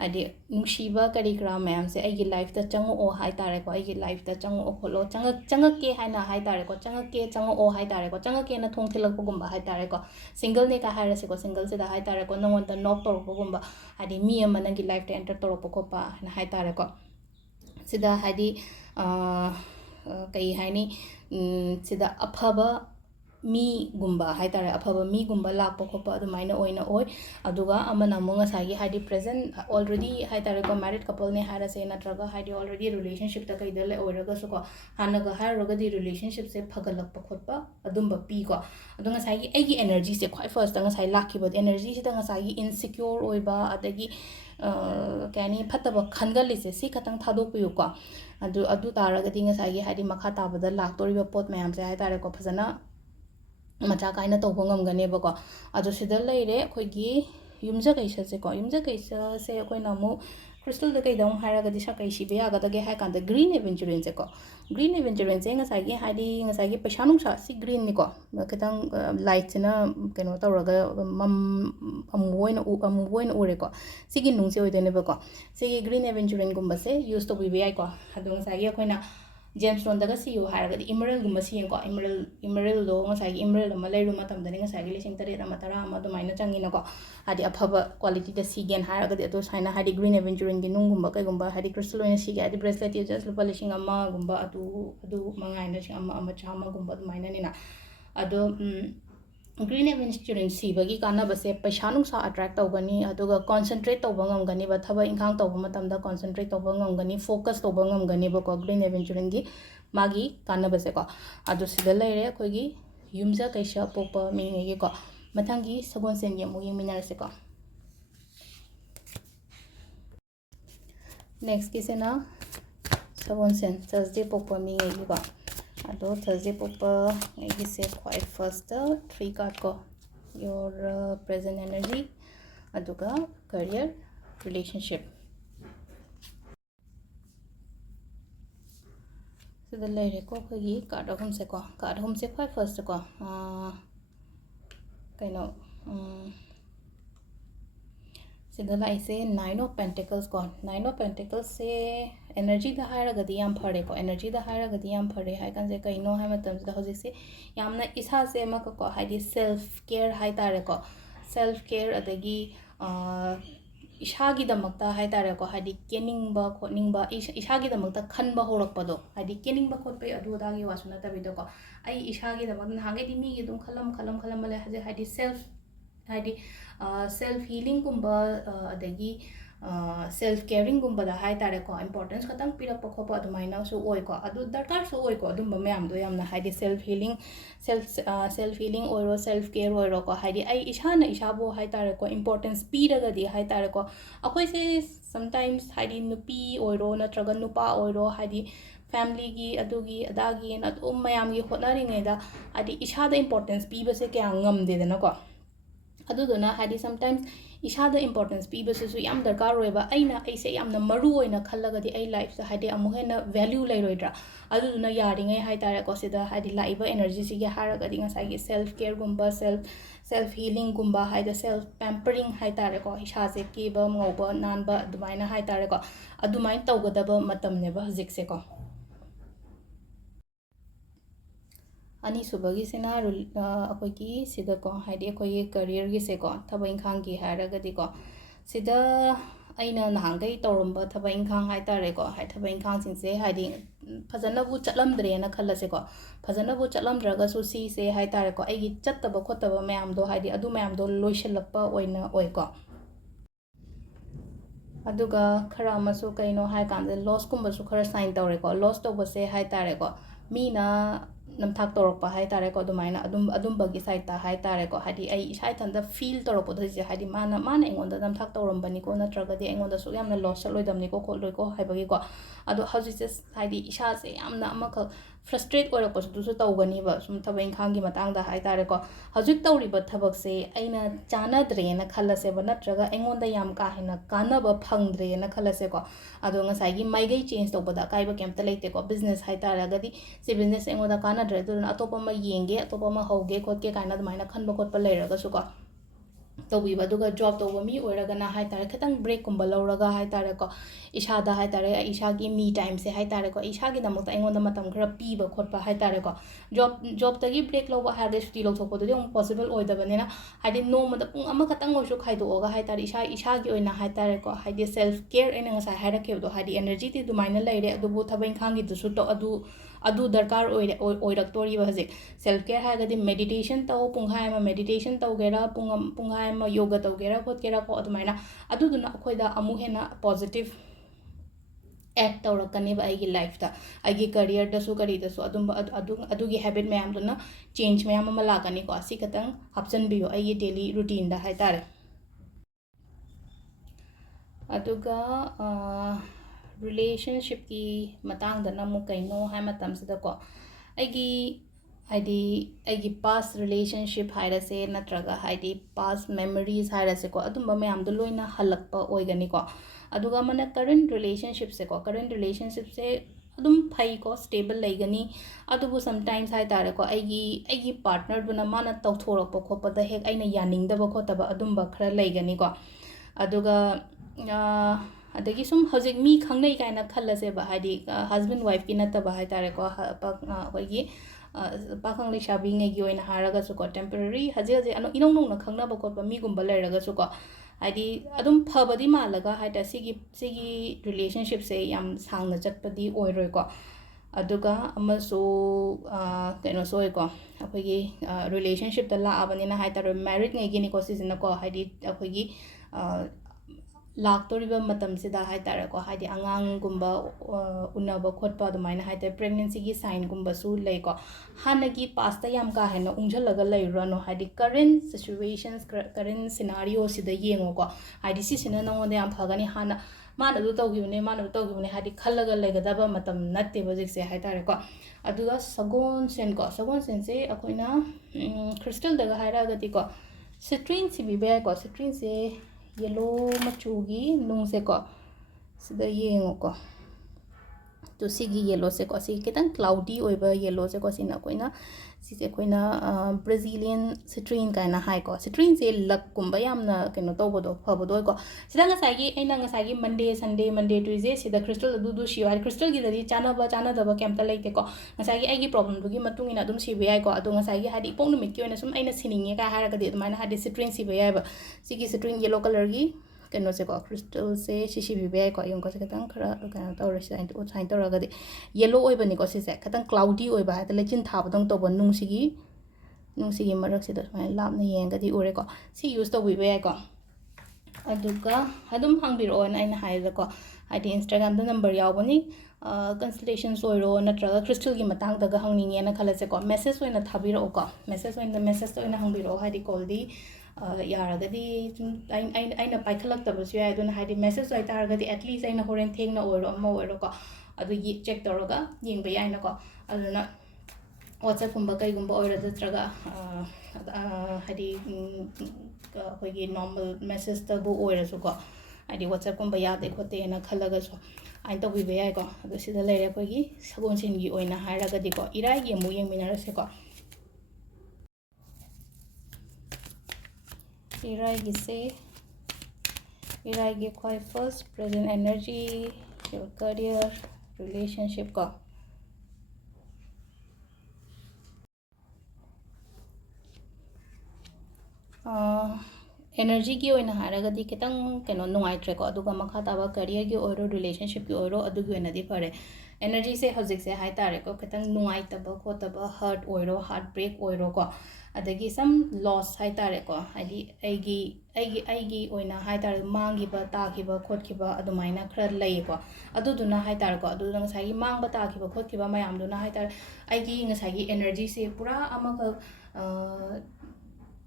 ꯍꯥꯏꯗꯤ ꯅꯨꯡꯁꯤꯕ ꯀꯔꯤ ꯀꯔꯥ ꯃꯌꯥꯝꯁꯦ ꯑꯩꯒꯤ ꯂꯥꯏꯐꯇ ꯆꯪꯉꯛꯑꯣ ꯍꯥꯏꯇꯥꯔꯦꯀꯣ ꯑꯩꯒꯤ ꯂꯥꯏꯐꯇ ꯆꯪꯉꯛꯑꯣ ꯈꯣꯠꯂꯣ ꯆꯪꯉꯛꯀꯦ ꯍꯥꯏꯅ ꯍꯥꯏꯇꯥꯔꯦꯀꯣ ꯆꯪꯉꯛꯑꯣ ꯍꯥꯏꯇꯥꯔꯦꯀꯣ ꯆꯪꯉꯛꯀꯦꯅ ꯊꯣꯡ ꯊꯤꯜꯂꯛꯄꯒꯨꯝꯕ ꯍꯥꯏꯇꯥꯔꯦꯀꯣ ꯁꯤꯡꯒꯜꯅꯦꯒ ꯍꯥꯏꯔꯁꯤꯀꯣ ꯁꯤꯡꯒꯜꯁꯤꯗ ꯍꯥꯏꯇꯥꯔꯦꯀꯣ ꯅꯉꯣꯟꯗ ꯅꯣꯛ ꯇꯧꯔꯛꯄꯒꯨꯝꯕ ꯍꯥꯏꯗꯤ ꯃꯤ ꯑꯃ ꯅꯪꯒꯤ ꯂꯥꯏꯐꯇ ꯑꯦꯟꯇꯔ ꯇꯧꯔꯛꯄ ꯈꯣꯠꯄ ꯍꯥꯏꯅ ꯍꯥꯏꯇꯥꯔꯦꯀꯣ ꯁꯤꯗ ꯍꯥꯏꯗꯤ ꯀꯩ ꯍꯥꯏꯅꯤ ꯁꯤꯗ ꯑꯐꯕ ꯃꯤꯒꯨꯝꯕ ꯍꯥꯏꯇꯥꯔꯦ ꯑꯐꯕ ꯃꯤꯒꯨꯝꯕ ꯂꯥꯛꯄ ꯈꯣꯠꯄ ꯑꯗꯨꯃꯥꯏꯅ ꯑꯣꯏꯅ ꯑꯣꯏ ꯑꯗꯨꯒ ꯑꯃꯅ ꯑꯃꯨꯛ ꯉꯁꯥꯏꯒꯤ ꯍꯥꯏꯗꯤ ꯄ꯭ꯔꯦꯖꯦꯟ ꯑꯣꯜꯔꯦꯗꯤ ꯍꯥꯏꯇꯥꯔꯦꯀꯣ ꯃꯦꯔꯤꯠ ꯀꯄꯜꯅꯦ ꯍꯥꯏꯔꯁꯦ ꯅꯠꯇ꯭ꯔꯒ ꯍꯥꯏꯗꯤ ꯑꯣꯜꯔꯦꯗꯤ ꯔꯤꯂꯦꯁꯟꯁꯤꯞꯇ ꯀꯩꯗ ꯑꯣꯏꯔꯒꯁꯨꯀꯣ ꯍꯥꯟꯅꯒ ꯍꯥꯏꯔꯨꯔꯒꯗꯤ ꯔꯤꯂꯦꯁꯟꯁꯤꯞꯁꯦ ꯐꯒꯠꯂꯛꯄ ꯈꯣꯠꯄ ꯑꯗꯨꯝꯕ ꯄꯤꯀꯣ ꯑꯗꯣ ꯉꯁꯥꯏꯒꯤ ꯑꯩꯒꯤ ꯑꯦꯅꯔꯖꯤꯁꯦ ꯈ꯭ꯋꯥꯏ ꯐꯥꯔꯁꯇ ꯉꯁꯥꯏ ꯂꯥꯛꯈꯤꯕ ꯑꯦꯅꯔꯖꯤꯁꯤꯗ ꯉꯁꯥꯏꯒꯤ ꯏꯟꯁꯤꯀ꯭ꯌꯣꯔ ꯑꯣꯏꯕ ꯑꯗꯒꯤ ꯀꯩ ꯍꯥꯏꯅꯤ ꯐꯠꯇꯕ ꯈꯟꯒꯜꯂꯤꯁꯦ ꯁꯤ ꯈꯛꯇꯪ ꯊꯥꯗꯣꯛꯄꯤꯌꯨꯀꯣ ꯑꯗꯨ ꯇꯥꯔꯒꯗꯤ ꯉꯁꯥꯏꯒꯤ ꯍꯥꯏꯗꯤ ꯃꯈꯥ ꯇꯥꯕꯗ ꯂꯥꯛꯇꯣꯔꯤꯕ ꯄꯣꯠ ꯃꯌꯥꯝꯁꯦ ꯍꯥꯏꯇꯥꯔꯦꯀꯣ ꯐꯖꯅ ꯃꯆꯥ ꯀꯥꯏꯅ ꯇꯧꯕ ꯉꯝꯒꯅꯦꯕꯀꯣ ꯑꯗꯣ ꯁꯤꯗ ꯂꯩꯔꯦ ꯑꯩꯈꯣꯏꯒꯤ ꯌꯨꯝꯖꯀꯩꯁꯁꯦꯀꯣ ꯌꯨꯝꯖꯀꯩꯁꯁꯦ ꯑꯩꯈꯣꯏꯅ ꯑꯃꯨꯛ ꯈ꯭ꯔꯤꯁꯇꯜꯗ ꯀꯩꯗ ꯑꯃꯨꯛ ꯍꯥꯏꯔꯒꯗꯤ ꯁꯀꯩ ꯁꯤꯕ ꯌꯥꯒꯗꯒꯦ ꯍꯥꯏ ꯀꯥꯟꯗ ꯒ꯭ꯔꯤꯟ ꯑꯦꯚꯦꯟꯆꯨꯔꯦꯟꯁꯦꯀꯣ ꯒ꯭ꯔꯤꯟ ꯑꯦꯚꯦꯟꯆꯨꯔꯦꯟꯁꯦ ꯉꯁꯥꯏꯒꯤ ꯍꯥꯏꯗꯤ ꯉꯁꯥꯏꯒꯤ ꯄꯩꯁꯥ ꯅꯨꯡꯁꯥ ꯁꯤ ꯒ꯭ꯔꯤꯟꯅꯤꯀꯣ ꯈꯤꯇꯪ ꯂꯥꯏꯠꯁꯤꯅ ꯀꯩꯅꯣ ꯇꯧꯔꯒ ꯑꯃꯨꯕ ꯑꯣꯏꯅ ꯎꯔꯦꯀꯣ ꯁꯤꯒꯤ ꯅꯨꯡꯁꯦ ꯑꯣꯏꯗꯣꯏꯅꯦꯕꯀꯣ ꯁꯤꯒꯤ ꯒ꯭ꯔꯤꯟ ꯑꯦꯚꯦꯟꯆꯨꯔꯦꯟꯒꯨꯝꯕꯁꯦ ꯌꯨꯁ ꯇꯧꯕꯤꯕ ꯌꯥꯏꯀꯣ ꯑꯗꯣ ꯉꯁꯥꯏꯒꯤ ꯑꯩꯈꯣꯏꯅ ꯖꯦꯝꯁꯇꯣꯟꯗꯒ ꯁꯤꯌꯨ ꯍꯥꯏꯔꯒꯗꯤ ꯏꯃꯔꯜꯒꯨꯝꯕ ꯁꯤꯌꯦꯀꯣ ꯏꯃꯔꯜꯗꯣ ꯉꯁꯥꯏꯒꯤ ꯏꯃꯔꯜ ꯑꯃ ꯂꯩꯔꯨ ꯃꯇꯝꯗꯗꯤ ꯉꯁꯥꯏꯒꯤ ꯂꯤꯁꯤꯡ 8 ꯑꯃ 10 ꯑꯃ ꯑꯗꯨꯃꯥꯏꯅ ꯆꯪꯉꯤꯅꯀꯣ ꯍꯥꯏꯗꯤ ꯑꯐꯕ क्वालिटीꯗ ꯁꯤꯒꯦꯅ ꯍꯥꯏꯔꯒꯗꯤ ꯑꯗꯣ ꯁꯨꯃꯥꯏꯅ ꯍꯥꯏꯗꯤ ꯒ꯭ꯔꯤꯟ ꯑꯦꯚꯦꯟꯆꯨꯔꯦꯟꯒꯤ ꯅꯨꯡꯒꯨꯝꯕ ꯀꯩꯒꯨꯝꯕ ꯍꯥꯏꯗꯤ crystal ꯑꯣꯏꯅ ꯁꯤꯒꯦ ꯍꯥꯏꯗꯤ ꯕ꯭ꯔꯦꯁꯂꯦꯠꯇꯤ ꯖꯁ ꯂꯨꯄꯥ 1,000ꯒꯨꯝꯕ ꯑꯗꯨ ꯃꯉꯥꯏꯅ 1,100ꯒꯨꯝꯕ ꯑꯗꯨꯃꯥꯏꯅꯅꯤꯅ ꯑꯗꯣ ꯒ꯭ꯔꯤꯟ ꯑꯦꯚꯦꯟꯆꯨꯔꯦꯟ ꯁꯤꯕꯒꯤ ꯀꯥꯟꯅꯕꯁꯦ ꯄꯩꯁꯥ ꯅꯨꯡꯁꯥ ꯑꯦꯇ꯭ꯔꯦꯛ ꯇꯧꯒꯅꯤ ꯑꯗꯨꯒ ꯀꯣꯟꯁꯦꯟꯇ꯭ꯔꯦꯠ ꯇꯧꯕ ꯉꯝꯒꯅꯤꯕ ꯊꯕꯛ ꯏꯪꯈꯥꯡ ꯇꯧꯕ ꯃꯇꯝꯗ ꯀꯣꯟꯁꯦꯟꯇ꯭ꯔꯦꯠ ꯇꯧꯕ ꯉꯝꯒꯅꯤ ꯐꯣꯀꯁ ꯇꯧꯕ ꯉꯝꯒꯅꯤꯕꯀꯣ ꯒ꯭ꯔꯤꯟ ꯑꯦꯚꯦꯟꯆꯨꯔꯦꯟꯒꯤ ꯃꯥꯒꯤ ꯀꯥꯟꯅꯕꯁꯦꯀꯣ ꯑꯗꯣ ꯁꯤꯗ ꯂꯩꯔꯦ ꯑꯩꯈꯣꯏꯒꯤ ꯌꯨꯝꯖꯀꯩꯁ ꯄꯣꯛꯄ ꯃꯤꯉꯩꯒꯤꯀꯣ ꯃꯊꯪꯒꯤ ꯁꯒꯣꯜꯁꯦꯟꯒꯤ ꯑꯃꯨꯛ ꯌꯦꯡꯃꯤꯟꯅꯔꯁꯤꯀꯣ ꯅꯦꯛꯁꯀꯤꯁꯤꯅ ꯁꯒꯣꯜꯁꯦꯟ ꯊꯔꯁꯗꯦ ꯄꯣꯛꯄ ꯃꯤꯉꯩꯒꯤꯀꯣ ꯑꯗꯣ ꯊꯔꯁꯗꯦ ꯄꯣꯛꯄ ꯉꯩꯒꯤꯁꯦ ꯈ꯭ꯋꯥꯏ ꯐꯥꯔꯁꯇ 3 ꯀꯥꯔꯗ ꯀꯣ ꯌꯣꯔ ꯄ꯭ꯔꯦꯖꯦꯟ ꯑꯦꯅꯔꯖꯤ ꯑꯗꯨꯒ ꯀꯔꯤꯌꯔ ꯔꯤꯂꯦꯁꯟꯁꯤꯞ ꯁꯤꯗ ꯂꯩꯔꯦꯀꯣ ꯑꯩꯈꯣꯏꯒꯤ ꯀꯥꯔꯗ ꯑꯍꯨꯝꯁꯦꯀꯣ ꯀꯥꯔꯗ ꯑꯍꯨꯝꯁꯦ ꯈ꯭ꯋꯥꯏ ꯐꯥꯔꯁꯇꯀꯣ ꯀꯩꯅꯣ ꯁꯤꯗ ꯂꯥꯛꯏꯁꯦ 9 of Pentacles ꯀꯣ 9 of Pentacles ꯁꯦ एनर्जीदा हायरगदी याम फरेको एनर्जीदा हायरगदी याम फरे हाय कांजे कइनो हाय मतमसदा हजिसे यामना इसासे मकको हायदि सेल्फ केयर हाय तारेको सेल्फ केयर अदगी इसागिदमक्ता हाय तारेको हायदि केनिंगबा खोनिंगबा इसागिदमक्ता खनबा होरकपदो हायदि केनिंगबा खोटपे अदुदागी वासुना तबिदोको आई इसागिदमक नागेदि मीगी दुम खलम खलम खलम मले हायदि सेल्फ हायदि सेल्फ हीलिंग गुंबा अदगी सेल्फ केयरिंग गुंबदा हाय तारेको इंपोर्टेंस खतंग पिरकप खोप अदुमाइना सु ओइको अदु दरकार सु ओइको अदुम मयाम दो यामना Haidi self healing ओइरो self care ओइरो को हायदि आई इसाना इसाबो हाय तारेको इंपोर्टेंस पिरगदी हाय तारेको अखोइसे समटाइम्स हायदि नुपी ओइरो नत्रगा नुपा ओइरो हायदि फैमिली की अदुगी अदागी न अदुम मयाम की होटनरिङैदा हायदि इसादा इंपोर्टेंस पीबसे क्या ngam अदुदुना हायदि समटाइम्स इसादा इंपोर्टेंस पीबसेसु याम दरकार रोइबा अइना अइसे यामना मरु ओइना खल्लगदि अइ लाइफ दा हायदि अमु हेना वैल्यू लैरोइद्रा अदुदुना यारिङै हाय तारेको सिदा हायदि लाइबा एनर्जी सिगे हारगदि ngसाइगे सेल्फ केयर गुंबा सेल्फ हीलिंग गुंबा हायदा सेल्फ पैम्परिंग हाय तारेको इसासे केबा ngौबा नानबा अदुमाइना हाय तारेको अदुमाइन तौगदबा मतमनेबा हजिकसेको अनीसुबगीसिना अखोइगी सिदको हायदि अखोइगी करियरगीसेको थबक इंखांगी हायरगदिको सिदा अइना नहांगै तौरंबा थबक इंखांग हाय तारेको हाय थबक इंखांगसिंगसे हायदि फजनबु चटलमद्रेना खल्लसेको फजनबु चटलमद्रगसु सीसे हाय तारेको अइगी चत्तबा खोत्तबा मयामदो हायदि अदु मयामदो लोइसलप्पा ओइना ओइको अदुगा खरा अमसु कइनो हाय कांदे लॉस कुंबसु खरा साइन तौरेको लॉस तौबसे हाय तारेको मीना नमथाक तौरक्पा हाय तारेको अदुमाइना अदुम्बगी साइडता हाय तारेको हायदि अइ इसा इथंदा फील तौरक्पदो हिजे हायदि माना एंगोंदा नमथाक तौरंबनिको नत्रगदि एंगोंदा सु यामना लॉस चलोइदमनिको खोलोइको हायबगिको अदो हजिसे हायदि इसासे यामना अमख फ्रस्ट्रेट ओरक्पसु दुसु तौगनिबा सुम थबक इंखांगी मतांगदा हाय तारेको हजिक तौरिबा थबकसे अइना चानद्रेना खल्लसेबा नत्रगा एंगोंदा याम का हेना कानबा फंगद्रेना खल्लसेको अदो ngसाइगी माइगै चेंज तौबदा काइबा केमता लेतेको बिजनेस हाय तारगदि से बिजनेस एंगोंदा कानद्रे दुना अतोपमा येंगे अतोपमा हौगे खोटके काइना दुमाइना खनबा खोटपा लेरगसुको तौबीबा दुगा जॉब तौबा मी ओइरगना हाय तारे खतंग ब्रेक कुंबा लौरगा हाय तारेको इसादा हाय तारे इसागी मी टाइम से हाय तारेको इसागी दमक्ता एंगोंदा मतम खरा पीबा खोटपा हाय तारेको जॉब तगी ब्रेक लौबा हायदे सुटी लौथोकपदुदि उम पॉसिबल ओइदबनेना हायदे नोमदा पुंग अमा खतंग ओइसु खाइदोगा हाय तारे इसागी ओइना हाय तारेको हायदे सेल्फ केयर एना ngसा हायरकेबदो हायदे एनर्जी ति दुमाइना लेरे अदुबु थबक इंखांगी दुसु तो अदु दरकार ओइरक्तोरिबा हजिक सेल्फ केयर हायगदि मेडिटेशन तौ पुंगहाय मा मेडिटेशन तौगेरा पुंगहाय मा योगा तौगेरा खोटकेरा को अदुमाइना अदुदुना अखोइदा अमु हेना पॉजिटिव एक्ट तौरकनीबा आइगी लाइफता आइगी करियर दसु करीदसु अदुगी हैबिट मयामदुना चेंज मयाम अमा लाकनी को असि खतंग हापचनबियो आइगी डेली रूटीन दा हायतारे अदुगा रिलेशनशिप की मतंगदना मु कइनो हाय मतमसदको आइगी ꯍꯥꯏꯗꯤ ꯑꯩꯒꯤ ꯄꯥꯁ ꯔꯤꯂꯦꯁꯟꯁꯤꯞ ꯍꯥꯏꯔꯁꯦ ꯅꯠꯇ꯭ꯔꯒ ꯍꯥꯏꯗꯤ ꯄꯥꯁ ꯃꯦꯃꯣꯔꯤꯁ ꯍꯥꯏꯔꯁꯦꯀꯣ ꯑꯗꯨꯝꯕ ꯃꯌꯥꯝꯗꯣ ꯂꯣꯏꯅ ꯍꯜꯂꯛꯄ ꯑꯣꯏꯒꯅꯤꯀꯣ ꯑꯗꯨꯒ ꯑꯃꯅ ꯀꯔꯦꯟ ꯔꯤꯂꯦꯁꯟꯁꯤꯞꯁꯦꯀꯣ ꯀꯔꯦꯟ ꯔꯤꯂꯦꯁꯟꯁꯤꯞꯁꯦ ꯑꯗꯨꯝ ꯐꯩꯀꯣ ꯁ꯭ꯇꯦꯕꯜ ꯂꯩꯒꯅꯤ ꯑꯗꯨꯕꯨ ꯁꯝꯇꯥꯏꯝꯁ ꯍꯥꯏꯇꯥꯔꯦꯀꯣ ꯑꯩꯒꯤ ꯄꯥꯔꯠꯅꯔꯗꯨꯅ ꯃꯥꯅ ꯇꯧꯊꯣꯔꯛꯄ ꯈꯣꯠꯄꯗ ꯍꯦꯛ ꯑꯩꯅ ꯌꯥꯅꯤꯡꯗꯕ ꯈꯣꯠꯇꯕ ꯑꯗꯨꯝꯕ ꯈꯔ ꯂꯩꯒꯅꯤꯀꯣ ꯑꯗꯨꯒ ꯑꯗꯒꯤ ꯁꯨꯝ ꯍꯧꯖꯤꯛ ꯃꯤ ꯈꯪꯅꯩ ꯀꯥꯏꯅ ꯈꯜꯂꯁꯦꯕ ꯍꯥꯏꯗꯤ ꯍꯁꯕꯦꯟ ꯋꯥꯏꯐꯀꯤ ꯅꯠꯇꯕ ꯍꯥꯏꯇꯥꯔꯦꯀꯣ ꯑꯩꯈꯣꯏꯒꯤ ꯄꯥꯈꯪ ꯂꯩꯁꯥꯕꯤꯉꯩꯒꯤ ꯑꯣꯏꯅ ꯍꯥꯏꯔꯒꯁꯨꯀꯣ ꯇꯦꯝꯄꯔꯔꯤ ꯍꯧꯖꯤꯛ ꯏꯅꯧ ꯅꯧꯅ ꯈꯪꯅꯕ ꯈꯣꯠꯄ ꯃꯤꯒꯨꯝꯕ ꯂꯩꯔꯒꯁꯨꯀꯣ ꯍꯥꯏꯗꯤ ꯑꯗꯨꯝ ꯐꯕꯗꯤ ꯃꯥꯜꯂꯒ ꯍꯥꯏꯇꯥꯔꯦ ꯁꯤꯒꯤ ꯔꯤꯂꯦꯁꯟꯁꯤꯞꯁꯦ ꯌꯥꯝ ꯁꯥꯡꯅ ꯆꯠꯄꯗꯤ ꯑꯣꯏꯔꯣꯏꯀꯣ ꯑꯗꯨꯒ ꯑꯃꯁꯨ ꯀꯩꯅꯣꯁꯨ ꯑꯣꯏꯀꯣ ꯑꯩꯈꯣꯏꯒꯤ ꯔꯤꯂꯦꯁꯟꯁꯤꯞꯇ ꯂꯥꯛꯑꯕꯅꯤꯅ ꯍꯥꯏꯇꯥꯔꯦ ꯃꯦꯔꯤꯠꯉꯩꯒꯤꯅꯤꯀꯣ ꯁꯤꯁꯤꯅꯀꯣ ꯍꯥꯏꯗꯤ ꯑꯩꯈꯣꯏꯒꯤ ꯂꯥꯛꯇꯣꯔꯤꯕ ꯃꯇꯝꯁꯤꯗ ꯍꯥꯏꯇꯥꯔꯦꯀꯣ ꯍꯥꯏꯗꯤ ꯑꯉꯥꯡꯒꯨꯝꯕ ꯎꯅꯕ ꯈꯣꯠꯄ ꯑꯗꯨꯃꯥꯏꯅ ꯍꯥꯏꯇꯥꯔꯦ ꯄ꯭ꯔꯦꯒꯅꯦꯟꯁꯤꯒꯤ ꯁꯥꯏꯟꯒꯨꯝꯕꯁꯨ ꯂꯩꯀꯣ ꯍꯥꯟꯅꯒꯤ ꯄꯥꯁꯇ ꯌꯥꯝ ꯀꯥ ꯍꯦꯟꯅ ꯎꯪꯁꯜꯂꯒ ꯂꯩꯔꯨꯔꯅꯨ ꯍꯥꯏꯗꯤ ꯀꯔꯦꯟ ꯁꯤꯆꯨꯋꯦꯁꯟꯁ ꯀꯔꯦꯟ ꯁꯤꯅꯥꯔꯤꯑꯣꯁꯤꯗ ꯌꯦꯡꯉꯣꯀꯣ ꯍꯥꯏꯗꯤ ꯁꯤꯁꯤꯅ ꯅꯉꯣꯟꯗ ꯌꯥꯝ ꯐꯒꯅꯤ ꯍꯥꯟꯅ ꯃꯥꯅ ꯑꯗꯨ ꯇꯧꯈꯤꯕꯅꯦ ꯃꯥꯅ ꯑꯗꯨ ꯇꯧꯈꯤꯕꯅꯦ ꯍꯥꯏꯗꯤ ꯈꯜꯂꯒ ꯂꯩꯒꯗꯕ ꯃꯇꯝ ꯅꯠꯇꯦꯕ ꯍꯧꯖꯤꯛꯁꯦ ꯍꯥꯏꯇꯥꯔꯦꯀꯣ ꯑꯗꯨꯒ ꯁꯒꯣꯜꯁꯦꯟꯀꯣ ꯁꯒꯣꯜꯁꯦꯟꯁꯦ ꯑꯩꯈꯣꯏꯅ ꯈ꯭ꯔꯤꯁꯇꯦꯜꯗꯒ ꯍꯥꯏꯔꯛꯑꯒꯗꯤꯀꯣ ꯁꯤꯇ꯭ꯔꯤꯟ ꯁꯤꯕꯤꯕ ꯌꯥꯏꯀꯣ ꯁꯤꯇ꯭ꯔꯤꯟꯁꯦ ꯌꯦꯜꯂꯣ ꯃꯆꯨꯒꯤ ꯅꯨꯡꯁꯦꯀꯣ ꯁꯤꯗ ꯌꯦꯡꯉꯣꯀꯣ ꯇꯣ ꯁꯤꯒꯤ ꯌꯦꯜꯂꯣꯁꯦꯀꯣ ꯁꯤ ꯈꯤꯇꯪ ꯀ꯭ꯂꯥꯎꯗꯤ ꯑꯣꯏꯕ ꯌꯦꯜꯂꯣꯁꯦꯀꯣ ꯁꯤꯅ ꯁꯤꯁꯦ ꯑꯩꯈꯣꯏꯅ ꯕ꯭ꯔꯥꯖꯤꯂꯤꯌꯟ ꯁꯤꯇ꯭ꯔꯤꯟ ꯀꯥꯏꯅ ꯍꯥꯏꯀꯣ ꯁꯤꯇ꯭ꯔꯤꯟꯁꯦ ꯂꯛꯀꯨꯝꯕ ꯌꯥꯝꯅ ꯀꯩꯅꯣ ꯇꯧꯕꯗꯣ ꯐꯕꯗꯣ ꯑꯣꯏꯀꯣ ꯁꯤꯗ ꯑꯩꯅ ꯉꯁꯥꯏꯒꯤ ꯃꯟꯗꯦ ꯇꯨꯏꯁꯗꯦ ꯁꯤꯗ ꯈ꯭ꯔꯤꯁꯇꯦꯜ ꯑꯗꯨꯗꯨ ꯁꯤꯌꯨ ꯍꯥꯏꯗꯤ ꯈ꯭ꯔꯤꯁꯇꯦꯜꯒꯤꯗꯗꯤ ꯆꯥꯟꯅꯗꯕ ꯀꯩꯝꯇ ꯂꯩꯇꯦꯀꯣ ꯉꯁꯥꯏꯒꯤ ꯑꯩꯒꯤ ꯄ꯭ꯔꯣꯕ꯭ꯂꯦꯝꯗꯨꯒꯤ ꯃꯇꯨꯡ ꯏꯟꯅ ꯑꯗꯨꯝ ꯁꯤꯕ ꯌꯥꯏꯀꯣ ꯑꯗꯣ ꯉꯁꯥꯏꯒꯤ ꯍꯥꯏꯗꯤ ꯏꯄꯣꯛ ꯅꯨꯃꯤꯠꯀꯤ ꯑꯣꯏꯅ ꯁꯨꯝ ꯑꯩꯅ ꯁꯤꯅꯤꯡꯉꯦ ꯀꯥꯏ ꯍꯥꯏꯔꯒꯗꯤ ꯑꯗꯨꯃꯥꯏꯅ ꯍꯥꯏꯗꯤ ꯁꯤꯇ꯭ꯔꯤꯟ ꯁꯤꯕ ꯌꯥꯏꯕ ꯁꯤꯒꯤ ꯁꯤꯇ꯭ꯔꯤꯟ ꯌꯦꯜꯂꯣ ꯀꯂꯔꯒꯤ ꯀꯩꯅꯣꯁꯦꯀꯣ ꯈ꯭ꯔꯤꯁꯇꯦꯜꯁꯦ ꯁꯤ ꯁꯤꯕꯤꯕ ꯌꯥꯏꯀꯣ ꯌꯦꯡꯉꯨꯀꯣ ꯁꯤ ꯈꯤꯇꯪ ꯈꯔ ꯀꯩꯅꯣ ꯇꯧꯔꯦ ꯁꯨꯃꯥꯏꯅ ꯇꯧꯔꯒꯗꯤ ꯌꯦꯜꯂꯣ ꯑꯣꯏꯕꯅꯤꯀꯣ ꯁꯤꯁꯦ ꯈꯤꯇꯪ ꯀ꯭ꯂꯥꯎꯗꯤ ꯑꯣꯏꯕ ꯍꯥꯏꯇꯥꯔꯦ ꯂꯩꯆꯤꯟ ꯊꯥꯕꯗꯧꯅ ꯇꯧꯕ ꯅꯨꯡꯁꯤꯒꯤ ꯃꯔꯛꯁꯤꯗ ꯁꯨꯃꯥꯏꯅ ꯂꯥꯞꯅ ꯌꯦꯡꯉꯒꯗꯤ ꯎꯔꯦꯀꯣ ꯁꯤ ꯌꯨꯁ ꯇꯧꯕꯤꯕ ꯌꯥꯏꯀꯣ ꯑꯗꯨꯒ ꯑꯗꯨꯝ ꯍꯪꯕꯤꯔꯛꯑꯣꯅ ꯑꯩꯅ ꯍꯥꯏꯕꯗꯀꯣ ꯍꯥꯏꯗꯤ ꯏꯟꯁꯇꯥꯒ꯭ꯔꯥꯝꯗ ꯅꯝꯕꯔ ꯌꯥꯎꯕꯅꯤ ꯀꯟꯁꯜꯇꯦꯁꯟꯁ ꯑꯣꯏꯔꯣ ꯅꯠꯇ꯭ꯔꯒ ꯈ꯭ꯔꯤꯁꯇꯦꯜꯒꯤ ꯃꯇꯥꯡꯗꯒ ꯍꯪꯅꯤꯡꯉꯦꯅ ꯈꯜꯂꯁꯦꯀꯣ ꯃꯦꯁꯦꯁ ꯑꯣꯏꯅ ꯊꯥꯕꯤꯔꯛꯑꯣꯀꯣ ꯃꯦꯁꯦꯁꯇ ꯑꯣꯏꯅ ꯍꯪꯕꯤꯔꯛꯑꯣ ꯍꯥꯏꯗꯤ ꯀꯣꯜꯗꯤ ꯌꯥꯔꯒꯗꯤ ꯁꯨꯝ ꯑꯩꯅ ꯄꯥꯏꯈꯠꯂꯛꯇꯕꯁꯨ ꯌꯥꯏ ꯑꯗꯨꯅ ꯍꯥꯏꯗꯤ ꯃꯦꯁꯦꯁ ꯑꯣꯏꯇꯥꯔꯒꯗꯤ ꯑꯦꯠꯂꯤꯁ ꯑꯩꯅ ꯍꯣꯔꯦꯟ ꯊꯦꯡꯅ ꯑꯣꯏꯔꯣ ꯑꯃ ꯑꯣꯏꯔꯣꯀꯣ ꯑꯗꯨ ꯆꯦꯛ ꯇꯧꯔꯒ ꯌꯦꯡꯕ ꯌꯥꯏꯅꯀꯣ ꯑꯗꯨꯅ ꯋꯥꯆꯞꯀꯨꯝꯕ ꯀꯩꯒꯨꯝꯕ ꯑꯣꯏꯔꯣ ꯅꯠꯇ꯭ꯔꯒ ꯍꯥꯏꯗꯤ ꯑꯩꯈꯣꯏꯒꯤ ꯅꯣꯔꯃꯦꯜ ꯃꯦꯁꯦꯁꯇꯕꯨ ꯑꯣꯏꯔꯁꯨꯀꯣ ꯍꯥꯏꯗꯤ ꯋꯥꯆꯞꯀꯨꯝꯕ ꯌꯥꯗꯦ ꯈꯣꯠꯇꯦꯅ ꯈꯜꯂꯒꯁꯨ ꯑꯗꯨꯃꯥꯏꯅ ꯇꯧꯕꯤꯕ ꯌꯥꯏꯀꯣ ꯑꯗꯣ ꯁꯤꯗ ꯂꯩꯔꯦ ꯑꯩꯈꯣꯏꯒꯤ ꯁꯒꯣꯜꯁꯦꯟꯒꯤ ꯑꯣꯏꯅ ꯍꯥꯏꯔꯒꯗꯤꯀꯣ ꯏꯔꯥꯏꯒꯤ ꯑꯃꯨꯛ ꯌꯦꯡꯃꯤꯟꯅꯔꯁꯦꯀꯣ ꯏꯔꯥꯏꯒꯤ ꯈ꯭ꯋꯥꯏ ꯐꯥꯔꯁט ꯄ꯭ꯔꯦꯖꯦꯟ ꯑꯦꯅꯔꯖꯤ ꯀꯔꯤꯌꯔ ꯔꯤꯂꯦꯁꯟꯁꯤꯞ ꯀꯣ एनर्जी ओइना हारगदी खितंग केनो नुंगाइत्रेको अदुगा मखा ताबा करियर की ओइरो रिलेशनशिप की ओइरो अदुगी ओइनादी फरे एनर्जी से हजिक से हाइ तारेको खितंग नुंगाइतबा खोतबा हर्ट ओइरो हार्ट ब्रेक ओइरो को अदगी सम लॉस हाइ तारेको हाइदी अइगी ओइना हाइ तारे मांगिबा ताखिबा खोतखिबा अदुमाइना खरा लैको अदुदुना हाइ तारेको अदुदुना ngसाइगी मांगबा ताखिबा खोतखिबा मयामदुना हाइ तारे अइगी ngसाइगी एनर्जी से पूरा अमक